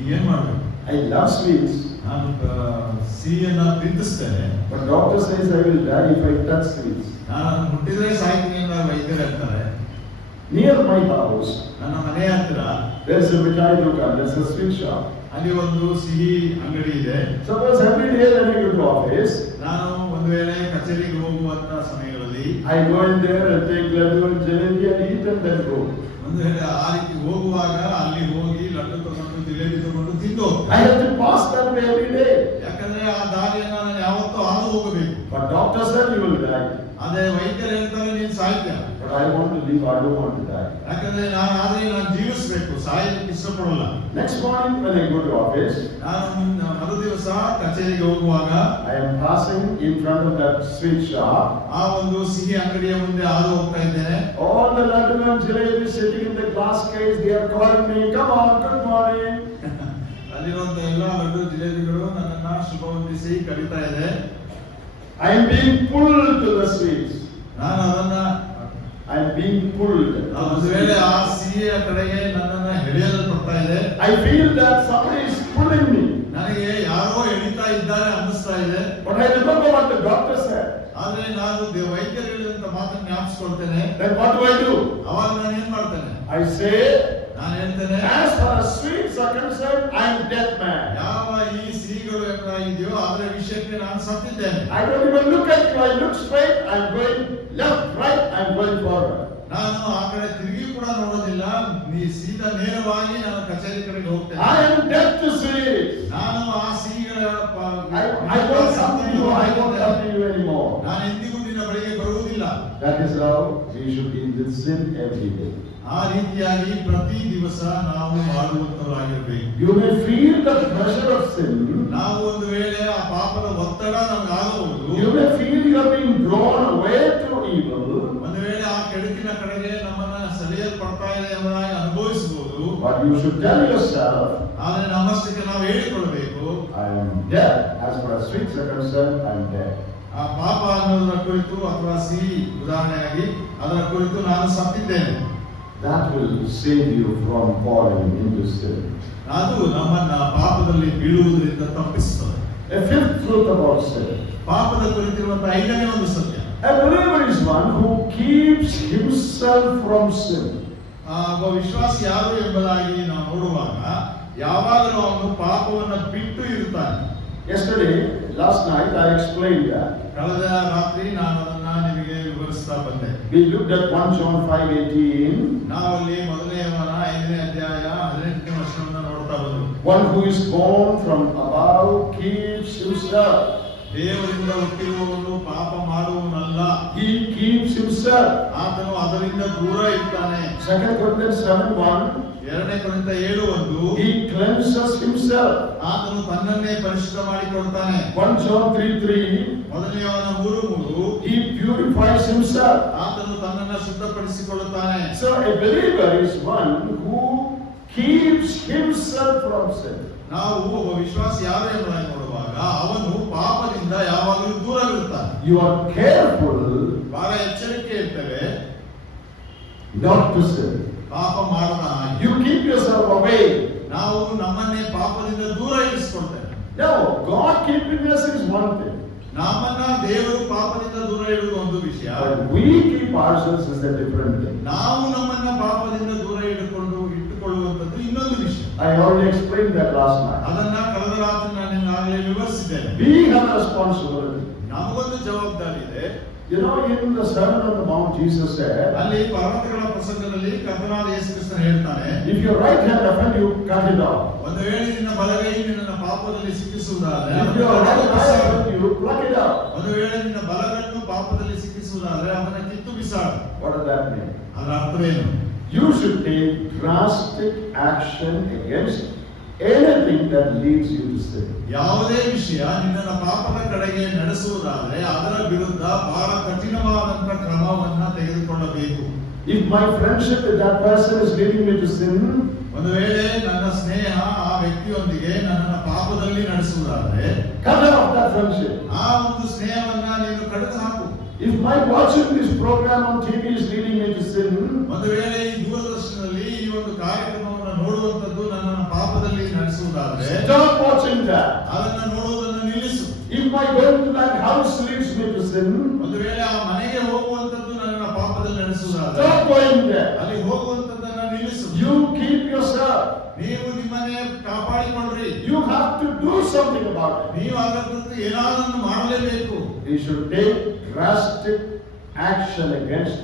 ಈಗೇನ್ ಮಾಡ್ಬೇಕು? I love sweets, ನಾನು ಸಿಹಿಯನ್ನ ಪ್ರೀತಿಸ್ತೇನೆ, but doctor says I will die if I touch sweets. ನಾನು ಅದನ್ನ ಮುಟ್ಟಿದ್ರೆ ಸಾಯ್ತೀನಿ ಅಂತ ವೈದ್ಯರು ಹೇಳ್ತಾರೆ. Near my house, ನನ್ನ ಮನೆಯ ಹತ್ತಿರ there's a mithai dukan, there's a sweet shop. ಅಲ್ಲಿ ಒಂದು ಸಿಹಿ ಅಂಗಡಿ ಇದೆ. Suppose every day when I go to office, ನಾನು ಒಂದು ವೇಳೆ ಕಚೇರಿಗೆ ಹೋಗುವಂತ ಸಮಯಗಳಲ್ಲಿ I go in there and take laddu and jalebi and eat and then go. ಒಂದು ವೇಳೆ ಆ ರೀತಿ ಹೋಗುವಾಗ ಅಲ್ಲಿ ಹೋಗಿ ಲಡ್ಡು ತಗೊಂಡು ಜಿಲೇಬಿ ತಗೊಂಡು ತಿಂದು ಹೋಗ್ತೇನೆ. I have to pass that way every day. ಯಾಕಂದ್ರೆ ಆ ದಾರಿಯನ್ನ ನಾನು ಯಾವತ್ತೂ ಹಾದು ಹೋಗಬೇಕು. But doctor said you will die. ಅದೇ ವೈದ್ಯರು ಹೇಳ್ತಾರೆ ನೀನು ಸಾಯ್ತೀಯ. But I want to live, I don't want to die. ಯಾಕಂದ್ರೆ ನಾನು ಜೀವಿಸಬೇಕು, ಸಾಯಲಿಕ್ಕೆ ಇಷ್ಟಪಡಲ್ಲ. Next morning when I go to office, ನಾನು ಮರು ದಿವಸ ಕಚೇರಿಗೆ ಹೋಗುವಾಗ I am passing in front of that sweet shop. ಆ ಒಂದು ಸಿಹಿ ಅಂಗಡಿಯ ಮುಂದೆ ಹಾದು ಹೋಗ್ತಾ ಇದ್ದೇನೆ. All the laddu and jalebi sitting in the glass case, they are calling me, come on, good morning. ಅಲ್ಲಿರುವಂತ ಎಲ್ಲ ಲಡ್ಡು ಜಿಲೇಬಿಗಳು ನನ್ನನ್ನ ಶುಭ ವಂದಿಸಿ ಕರೀತಾ ಇದೆ. I am being pulled to the sweets. ನಾನು ಅದನ್ನ I am being pulled. ಒಂದು ವೇಳೆ ಆ ಸಿಹಿಯ ಕಡೆಗೆ ನನ್ನನ್ನ ಎಳೆಯಲ್ಪಡ್ತಾ ಇದೆ. I feel that somebody is pulling me. ನನಗೆ ಯಾರೋ ಎಳಿತಾ ಇದ್ದಾರೆ ಅನ್ನಿಸ್ತಾ ಇದೆ. But I remember what the doctor said. ಆದ್ರೆ ನಾನು ವೈದ್ಯರು ಹೇಳಿದಂತ ಮಾತನ್ನು ಜ್ಞಾಪಿಸ್ಕೊಳ್ತೇನೆ. Then what do? ಅವಾಗ ನಾನು ಏನ್ ಮಾಡ್ತೇನೆ? I say, ನಾನು ಹೇಳ್ತೇನೆ, as far as sweets are concerned, I am dead man. ಯಾವ ಈ ಸಿಹಿಗಳು ಏನಾಗಿದೆಯೋ ಅದರ ವಿಷಯಕ್ಕೆ ನಾನು ಸತ್ತಿದ್ದೇನೆ. I don't even look at you. I look straight. I'm going left, right. I'm going forward. ನಾನು ಆ ಕಡೆ ತಿರುಗಿ ಕೂಡ ನೋಡೋದಿಲ್ಲ. ನೀ ಸೀದಾ ನೇರವಾಗಿ ನಾನು ಕಚೇರಿ ಕಡೆಗೆ ಹೋಗ್ತೇನೆ. I am dead to sweets. ನಾನು ಆ ಸಿಹಿಗಳ I won't come to you. I won't come to you anymore. ನಾನು ಎಂದಿಗೂ ನಿನ್ನ ಬಳಿಗೆ ಬರುವುದಿಲ್ಲ. That is how we should deal with sin every day. ಆ ರೀತಿಯಾಗಿ ಪ್ರತಿ ದಿವಸ ನಾವು ಮಾಡುವಂತವರಾಗಿರ್ಬೇಕು. You may feel the pressure of sin. ನಾವು ಒಂದು ವೇಳೆ ಆ ಪಾಪದ ಒತ್ತಡ ನಮ್ಗೆ ಆಗಬಹುದು. You may feel you are being drawn away to evil. ಒಂದು ವೇಳೆ ಆ ಕೆಡುಕಿನ ಕಡೆಗೆ ನಮ್ಮನ್ನ ಸೆಳೆಯಲ್ಪಡ್ತಾ ಇದೆ ಎಂಬುದಾಗಿ ಅನುಭವಿಸಬಹುದು. But you should tell yourself, ಆದ್ರೆ ನಮ್ಮಷ್ಟಕ್ಕೆ ನಾವು ಹೇಳಿಕೊಳ್ಬೇಕು, I am dead. As far as sweets are concerned, I am dead. ಆ ಪಾಪ ಅನ್ನೋದರ ಕುರಿತು ಅಥವಾ ಸಿಹಿ ಉದಾಹರಣೆಯಾಗಿ ಅದರ ಕುರಿತು ನಾನು ಸತ್ತಿದ್ದೇನೆ. That will save you from falling into sin. ಅದು ನಮ್ಮನ್ನ ಪಾಪದಲ್ಲಿ ಬೀಳುವುದರಿಂದ ತಪ್ಪಿಸುತ್ತದೆ. A fifth truth about sin. ಪಾಪದ ಕುರಿತಿರುವಂತಹ ಐದನೇ ಒಂದು ಸತ್ಯ. A believer is one who keeps himself from sin. ಒಬ್ಬ ವಿಶ್ವಾಸಿ ಯಾರು ಎಂಬುದಾಗಿ ನಾವು ನೋಡುವಾಗ ಯಾವಾಗಲೂ ಅವನು ಪಾಪವನ್ನು ಬಿಟ್ಟು ಇರುತ್ತಾನೆ. Yesterday, last night, I explained that. ಕಳೆದ ರಾತ್ರಿ ನಾನು ಅದನ್ನ ನಿಮಗೆ ವಿವರಿಸ್ತಾ ಬಂದೆ. We looked at 1 John 5:18. ನಾವಲ್ಲಿ ಮೊದಲನೇ ಯವನ 5ನೇ ಅಧ್ಯಾಯ 18ನೇ ವಚನವನ್ನು ನೋಡ್ತಾ ಬಂದು. One who is born from above keeps himself. ದೇವರಿಂದ ಹುಟ್ಟಿರುವವನು ಪಾಪ ಮಾಡುವವನಲ್ಲ. He keeps himself. ಆತನು ಅದರಿಂದ ದೂರ ಇರ್ತಾನೆ. 2 Corinthians 7:1. 2 ಕೊರಿಂಥ 7:1. He cleanses himself. ಆತನು ತನ್ನನ್ನೇ ಪರಿಶುದ್ಧ ಮಾಡಿಕೊಳ್ತಾನೆ. 1 John 3:3. ಮೊದಲನೇ ಯವನ 3:3. He purifies himself. ಆತನು ತನ್ನನ್ನು ಶುದ್ಧಪಡಿಸಿಕೊಳ್ಳುತ್ತಾನೆ. So a believer is one who keeps himself from sin. ನಾವು ಒಬ್ಬ ವಿಶ್ವಾಸಿ ಯಾರು ಎಂಬುದಾಗಿ ನೋಡುವಾಗ ಅವನು ಪಾಪದಿಂದ ಯಾವಾಗಲೂ ದೂರವಿರುತ್ತಾನೆ. You are careful ಬಹಳ ಎಚ್ಚರಿಕೆ ಇರ್ತೇವೆ not to sin. ಪಾಪ ಮಾಡದ ಹಾಗೆ. You keep yourself away. ನಾವು ನಮ್ಮನ್ನೇ ಪಾಪದಿಂದ ದೂರ ಇರಿಸಿಕೊಳ್ತೇವೆ. No, God keeping us is one thing. ನಮ್ಮನ್ನ ದೇವರು ಪಾಪದಿಂದ ದೂರ ಇಡುವುದು ಒಂದು ವಿಷಯ. But we keep ourselves is a different thing. ನಾವು ನಮ್ಮನ್ನ ಪಾಪದಿಂದ ದೂರ ಇಟ್ಟುಕೊಳ್ಳುವಂತದ್ದು ಇನ್ನೊಂದು ವಿಷಯ. I already explained that last night. ಅದನ್ನ ಕಳೆದ ರಾತ್ರಿ ನಾನು ಈಗಾಗಲೇ ವಿವರಿಸಿದ್ದೇನೆ. We have a responsibility. ನಮಗೊಂದು ಜವಾಬ್ದಾರಿ ಇದೆ. You know, in the Sermon on the Mount, Jesus said, ಅಲ್ಲಿ ಪರ್ವತಗಳ ಪ್ರಸಂಗದಲ್ಲಿ ಕರ್ತನಾದ ಯೇಸು ಕ್ರಿಸ್ತನು ಹೇಳ್ತಾನೆ, if your right hand offend you, cut it off. ಒಂದು ವೇಳೆ ನಿನ್ನ ಬಲಗೈ ನಿನ್ನನ್ನು ಪಾಪದಲ್ಲಿ ಸಿಕ್ಕಿಸುವುದಾದರೆ If your right eye offend you, pluck it out. ಒಂದು ವೇಳೆ ನಿನ್ನ ಬಲಗಣ್ಣು ಪಾಪದಲ್ಲಿ ಸಿಕ್ಕಿಸುವುದಾದರೆ ಅದನ್ನು ಕಿತ್ತು ಬಿಸಾಡು. What does that mean? ಅದರ ಅರ್ಥವೇನು? You should take drastic action against anything that leads you to sin. ಯಾವುದೇ ವಿಷಯ ನಿನ್ನನ್ನು ಪಾಪದ ಕಡೆಗೆ ನಡೆಸುವುದಾದರೆ ಅದರ ವಿರುದ್ಧ ಬಹಳ ಕಠಿಣವಾದಂತಹ ಕ್ರಮವನ್ನ ತೆಗೆದುಕೊಳ್ಳಬೇಕು. If my friendship with that person is leading me to sin, ಒಂದು ವೇಳೆ ನನ್ನ ಸ್ನೇಹ ಆ ವ್ಯಕ್ತಿಯೊಂದಿಗೆ ನನ್ನನ್ನು ಪಾಪದಲ್ಲಿ ನಡೆಸುವುದಾದರೆ cut off that friendship. ಆ ಒಂದು ಸ್ನೇಹವನ್ನ ನೀನು ಕಡಿದು ಹಾಕು. If my watching this program on TV is leading me to sin, ಒಂದು ವೇಳೆ ಈ ದೂರದರ್ಶನದಲ್ಲಿ ಈ ಒಂದು ಕಾರ್ಯಕ್ರಮವನ್ನು ನೋಡುವಂತದ್ದು ನನ್ನನ್ನು ಪಾಪದಲ್ಲಿ ನಡೆಸುವುದಾದರೆ stop watching that. ಅದನ್ನು ನೋಡುವುದನ್ನು ನಿಲ್ಲಿಸು. If my going to that house leads me to sin, ಒಂದು ವೇಳೆ ಆ ಮನೆಗೆ ಹೋಗುವಂತದ್ದು ನನ್ನನ್ನು ಪಾಪದಲ್ಲಿ ನಡೆಸುವುದಾದರೆ stop going there. ಅಲ್ಲಿ ಹೋಗುವಂತದ್ದನ್ನ ನಿಲ್ಲಿಸು. You keep yourself. ನೀವು ನಿಮ್ಮನ್ನೇ ಕಾಪಾಡಿಕೊಳ್ಳ್ರಿ. You have to do something about it. ನೀವು ಅದರ ಕುರಿತು ಏನಾದರೂ ಮಾಡಲೇಬೇಕು. We should take drastic action against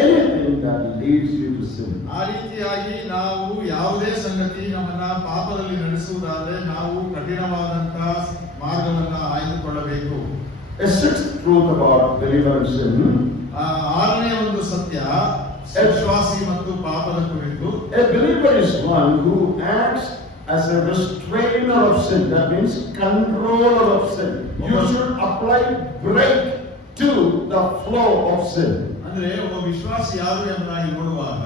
anything that leads you to sin. ಆ ರೀತಿಯಾಗಿ ನಾವು ಯಾವುದೇ ಸಂಗತಿ ನಮ್ಮನ್ನ ಪಾಪದಲ್ಲಿ ನಡೆಸುವುದಾದರೆ ನಾವು ಕಠಿಣವಾದಂತಹ ಮಾರ್ಗವನ್ನ ಆಯ್ದುಕೊಳ್ಳಬೇಕು. A sixth truth about believer and sin. ಆರನೇ ಒಂದು ಸತ್ಯ ವಿಶ್ವಾಸಿ ಮತ್ತು ಪಾಪದ ಕುರಿತು. A believer is one who acts as a restrainer of sin. That means controller of sin. You should apply brake to the flow of sin. ಅಂದ್ರೆ ಒಬ್ಬ ವಿಶ್ವಾಸಿ ಯಾರು ಎಂಬುದಾಗಿ ನೋಡುವಾಗ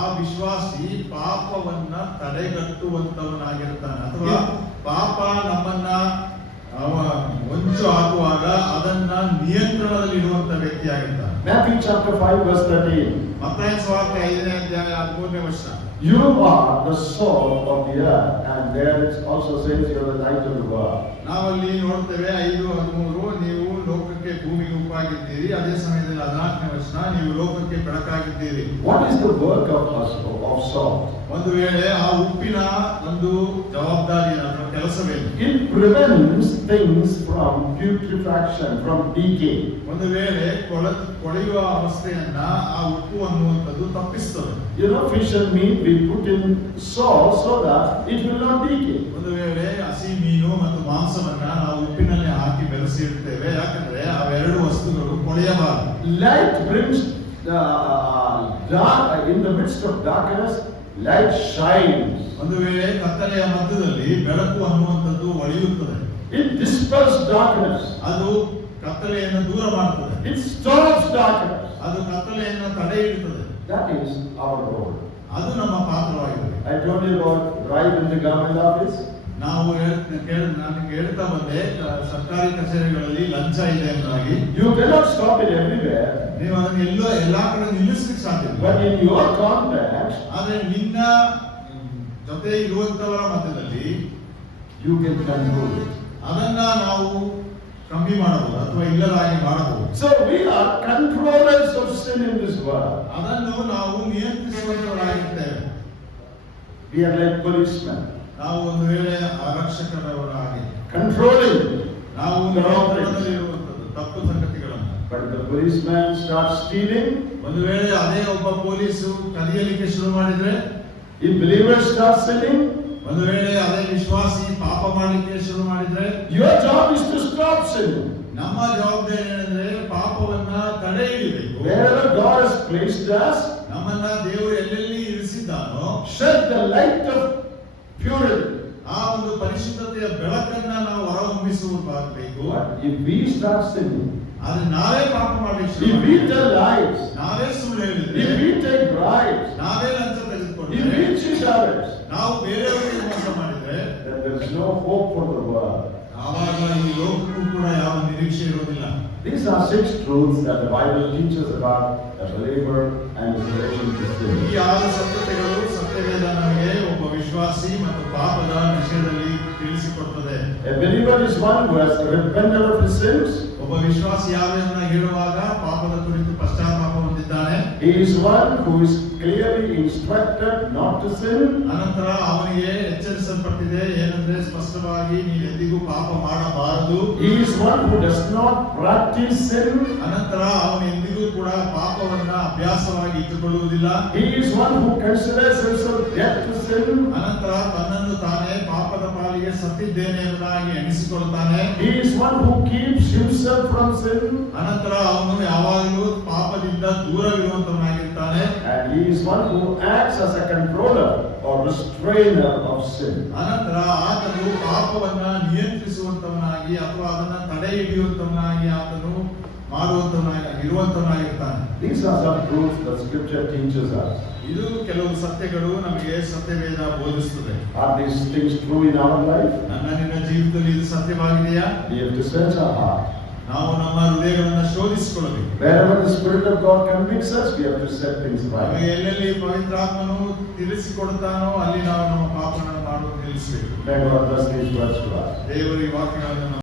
ಆ ವಿಶ್ವಾಸಿ ಪಾಪವನ್ನ ತಡೆಗಟ್ಟುವಂತವನಾಗಿರ್ತಾನೆ ಅಥವಾ ಪಾಪ ನಮ್ಮನ್ನ ಹೊಂಚು ಹಾಕುವಾಗ ಅದನ್ನ ನಿಯಂತ್ರಣದಲ್ಲಿ ಇರುವಂತ ವ್ಯಕ್ತಿಯಾಗಿರ್ತಾನೆ. Matthew chapter 5 verse 13. ಮತ್ತಾಯ ಸುವಾರ್ತೆ 5ನೇ ಅಧ್ಯಾಯ 13ನೇ ವಚನ. You are the salt of the earth, and there it also says you are the light of the world. ನಾವಲ್ಲಿ ನೋಡ್ತೇವೆ 5:13 ನೀವು ಲೋಕಕ್ಕೆ ಭೂಮಿಗೆ ಉಪ್ಪಾಗಿದ್ದೀರಿ. ಅದೇ ಸಮಯದಲ್ಲಿ 14ನೇ ವಚನ ನೀವು ಲೋಕಕ್ಕೆ ಬೆಳಕಾಗಿದ್ದೀರಿ. What is the work of salt? ಒಂದು ವೇಳೆ ಆ ಉಪ್ಪಿನ ಒಂದು ಜವಾಬ್ದಾರಿ ಅಥವಾ ಕೆಲಸವೇನು? It prevents things from putrefaction, from decay. ಒಂದು ವೇಳೆ ಕೊಳೆಯುವ ಅವಸ್ಥೆಯನ್ನ ಆ ಉಪ್ಪು ಅನ್ನುವಂಥದ್ದು ತಪ್ಪಿಸ್ತದೆ. You know, fish and meat we put in salt so that it will not decay. ಒಂದು ವೇಳೆ ಹಸಿ ಮೀನು ಮತ್ತು ಮಾಂಸವನ್ನ ನಾವು ಉಪ್ಪಿನಲ್ಲಿ ಹಾಕಿ ಬೆರೆಸಿ ಇಡ್ತೇವೆ, ಯಾಕಂದ್ರೆ ಅವೆರಡು ವಸ್ತುಗಳು ಕೊಳೆಯಬಾರದು. Light brings dark in the midst of darkness. Light shines. ಒಂದು ವೇಳೆ ಕತ್ತಲೆಯ ಮಧ್ಯದಲ್ಲಿ ಬೆಳಕು ಅನ್ನುವಂಥದ್ದು ಹೊಳೆಯುತ್ತದೆ. It dispels darkness. ಅದು ಕತ್ತಲೆಯನ್ನು ದೂರ ಮಾಡುತ್ತದೆ. It stops darkness. ಅದು ಕತ್ತಲೆಯನ್ನು ತಡೆ ಹಿಡಿಯುತ್ತದೆ. That is our role. ಅದು ನಮ್ಮ ಪಾತ್ರವಾಗಿದೆ. I told you about bride in the government office. ನಾವು ನಾನು ಹೇಳ್ತಾ ಬಂದೆ ಸರ್ಕಾರಿ ಕಚೇರಿಗಳಲ್ಲಿ ಲಂಚ ಇದೆ ಎಂಬುದಾಗಿ. You cannot stop it everywhere. ನೀವು ಅದನ್ನ ಎಲ್ಲಾ ಕಡೆ ನಿಲ್ಲಿಸಲಿಕ್ಕೆ ಸಾಧ್ಯ ಇಲ್ಲ. But in your context, ಆದ್ರೆ ನಿನ್ನ ಜೊತೆ ಇರುವಂತವರ ಮಧ್ಯದಲ್ಲಿ you can control it. ಅದನ್ನ ನಾವು ಕಮ್ಮಿ ಮಾಡಬಹುದು ಅಥವಾ ಇಲ್ಲದಾಗಿ ಮಾಡಬಹುದು. So we are controllers of sin in this world. ಅದನ್ನು ನಾವು ನಿಯಂತ್ರಿಸುವಂತವರಾಗಿರ್ತೇವೆ. We are like policemen. ನಾವು ಒಂದು ವೇಳೆ ಆರಕ್ಷಕರವರ ಹಾಗೆ Controlling. ನಾವು ನಿಯಂತ್ರಣದಲ್ಲಿರುವಂತದ್ದು ತಪ್ಪು ಸಂಗತಿಗಳನ್ನು. But the policeman starts stealing. ಒಂದು ವೇಳೆ ಅದೇ ಒಬ್ಬ ಪೊಲೀಸು ಕದಿಯಲಿಕ್ಕೆ ಶುರು ಮಾಡಿದ್ರೆ, If believers start sinning, ಒಂದು ವೇಳೆ ಅದೇ ವಿಶ್ವಾಸಿ ಪಾಪ ಮಾಡಲಿಕ್ಕೆ ಶುರು ಮಾಡಿದ್ರೆ, your job is to stop sinning. ನಮ್ಮ ಜವಾಬ್ದಾರಿ ಏನಂದ್ರೆ ಪಾಪವನ್ನ ತಡೆ ಹಿಡಿಬೇಕು. Wherever God has placed us, ನಮ್ಮನ್ನ ದೇವರು ಎಲ್ಲೆಲ್ಲಿ ಇರಿಸಿದ್ದಾನೋ shed the light of purity. ಆ ಒಂದು ಪರಿಶುದ್ಧತೆಯ ಬೆಳಕನ್ನ ನಾವು ಹೊರಹೊಮ್ಮಿಸುವಾಗಬೇಕು. But if we start sinning, ಆದ್ರೆ ನಾವೇ ಪಾಪ ಮಾಡ್ಲಿಕ್ಕೆ ಶುರು if we ಮಾಡಿದ್ರೆ, tell lies, ನಾವೇ ಸುಳ್ಳು ಹೇಳಿದ್ರೆ, if we take bribes, ನಾವೇ ಲಂಚ if ತೆಗೆದುಕೊಂಡ್ರೆ, we cheat others, ನಾವು ಬೇರೆಯವರಿಗೆ ಮೋಸ ಮಾಡಿದ್ರೆ, then there is no hope for the world. ಆವಾಗ ಈ ಲೋಕಕ್ಕೂ ಕೂಡ ಯಾವ ನಿರೀಕ್ಷೆ ಇರೋದಿಲ್ಲ. These are 6 truths that the Bible teaches about a believer and his relation to sin. ಈ 6 ಸತ್ಯತೆಗಳು ಸತ್ಯವೇದ ನಮಗೆ ಒಬ್ಬ ವಿಶ್ವಾಸಿ ಮತ್ತು ಪಾಪದ ವಿಷಯದಲ್ಲಿ ತಿಳಿಸಿಕೊಡುತ್ತದೆ. A believer is one who has repented of his sins. ಒಬ್ಬ ವಿಶ್ವಾಸಿ ಯಾರನ್ನ ಹೇಳುವಾಗ ಪಾಪದ ಕುರಿತು ಪಶ್ಚಾತ್ತಾಪ ಹೊಂದಿದ್ದಾನೆ. He is one who is clearly instructed not to sin. ಅನಂತರ ಅವನಿಗೆ ಎಚ್ಚರಿಸಲ್ಪಟ್ಟಿದೆ ಏನಂದ್ರೆ ಸ್ಪಷ್ಟವಾಗಿ ನೀನು ಎಂದಿಗೂ ಪಾಪ ಮಾಡಬಾರದು. He is one who does not practice sin. ಅನಂತರ ಅವನು ಎಂದಿಗೂ ಕೂಡ ಪಾಪವನ್ನ ಅಭ್ಯಾಸವಾಗಿ ಇಟ್ಟುಕೊಳ್ಳುವುದಿಲ್ಲ. He is one who considers himself dead to sin. ಅನಂತರ ತನ್ನನ್ನು ತಾನೇ ಪಾಪದ ಪಾಲಿಗೆ ಸತ್ತಿದ್ದೇನೆ ಎಂಬುದಾಗಿ ಎಣಿಸಿಕೊಳ್ಳುತ್ತಾನೆ. He is one who keeps himself from sin. ಅನಂತರ ಅವನು ಯಾವಾಗಲೂ ಪಾಪದಿಂದ ದೂರವಿರುವಂತವನಾಗಿರ್ತಾನೆ. And he is one who acts as a controller or restrainer of sin. ಅನಂತರ ಆತನು ಪಾಪವನ್ನ ನಿಯಂತ್ರಿಸುವಂತವನಾಗಿ ಅಥವಾ ಅದನ್ನ ತಡೆ ಹಿಡಿಯುವಂತವನಾಗಿ ಆತನು ಇರುವಂತವನಾಗಿರ್ತಾನೆ. These are some truths that Scripture teaches us. ಇದು ಕೆಲವು ಸತ್ಯಗಳು ನಮಗೆ ಸತ್ಯವೇದ ಬೋಧಿಸುತ್ತದೆ. Are these things true in our life? ನನ್ನ ನಿನ್ನ ಜೀವಿತದಲ್ಲಿ ಇದು ಸತ್ಯವಾಗಿದೆಯಾ? We have to search our heart. ನಾವು ನಮ್ಮ ಹೃದಯಗಳನ್ನು ಶೋಧಿಸಿಕೊಳ್ಳಬೇಕು. Wherever the Spirit of God convicts us, we have to set things ನಮಗೆ right. ಎಲ್ಲೆಲ್ಲಿ ಪವಿತ್ರಾತ್ಮನು ತಿಳಿಸಿಕೊಡುತ್ತಾನೋ ಅಲ್ಲಿ ನಾವು ನಮ್ಮ ಪಾಪಗಳನ್ನು ಮಾಡುವುದು ನಿಲ್ಲಿಸಬೇಕು. May God bless these words to us. ದೇವರ ಈ ವಾಕ್ಯಗಳನ್ನು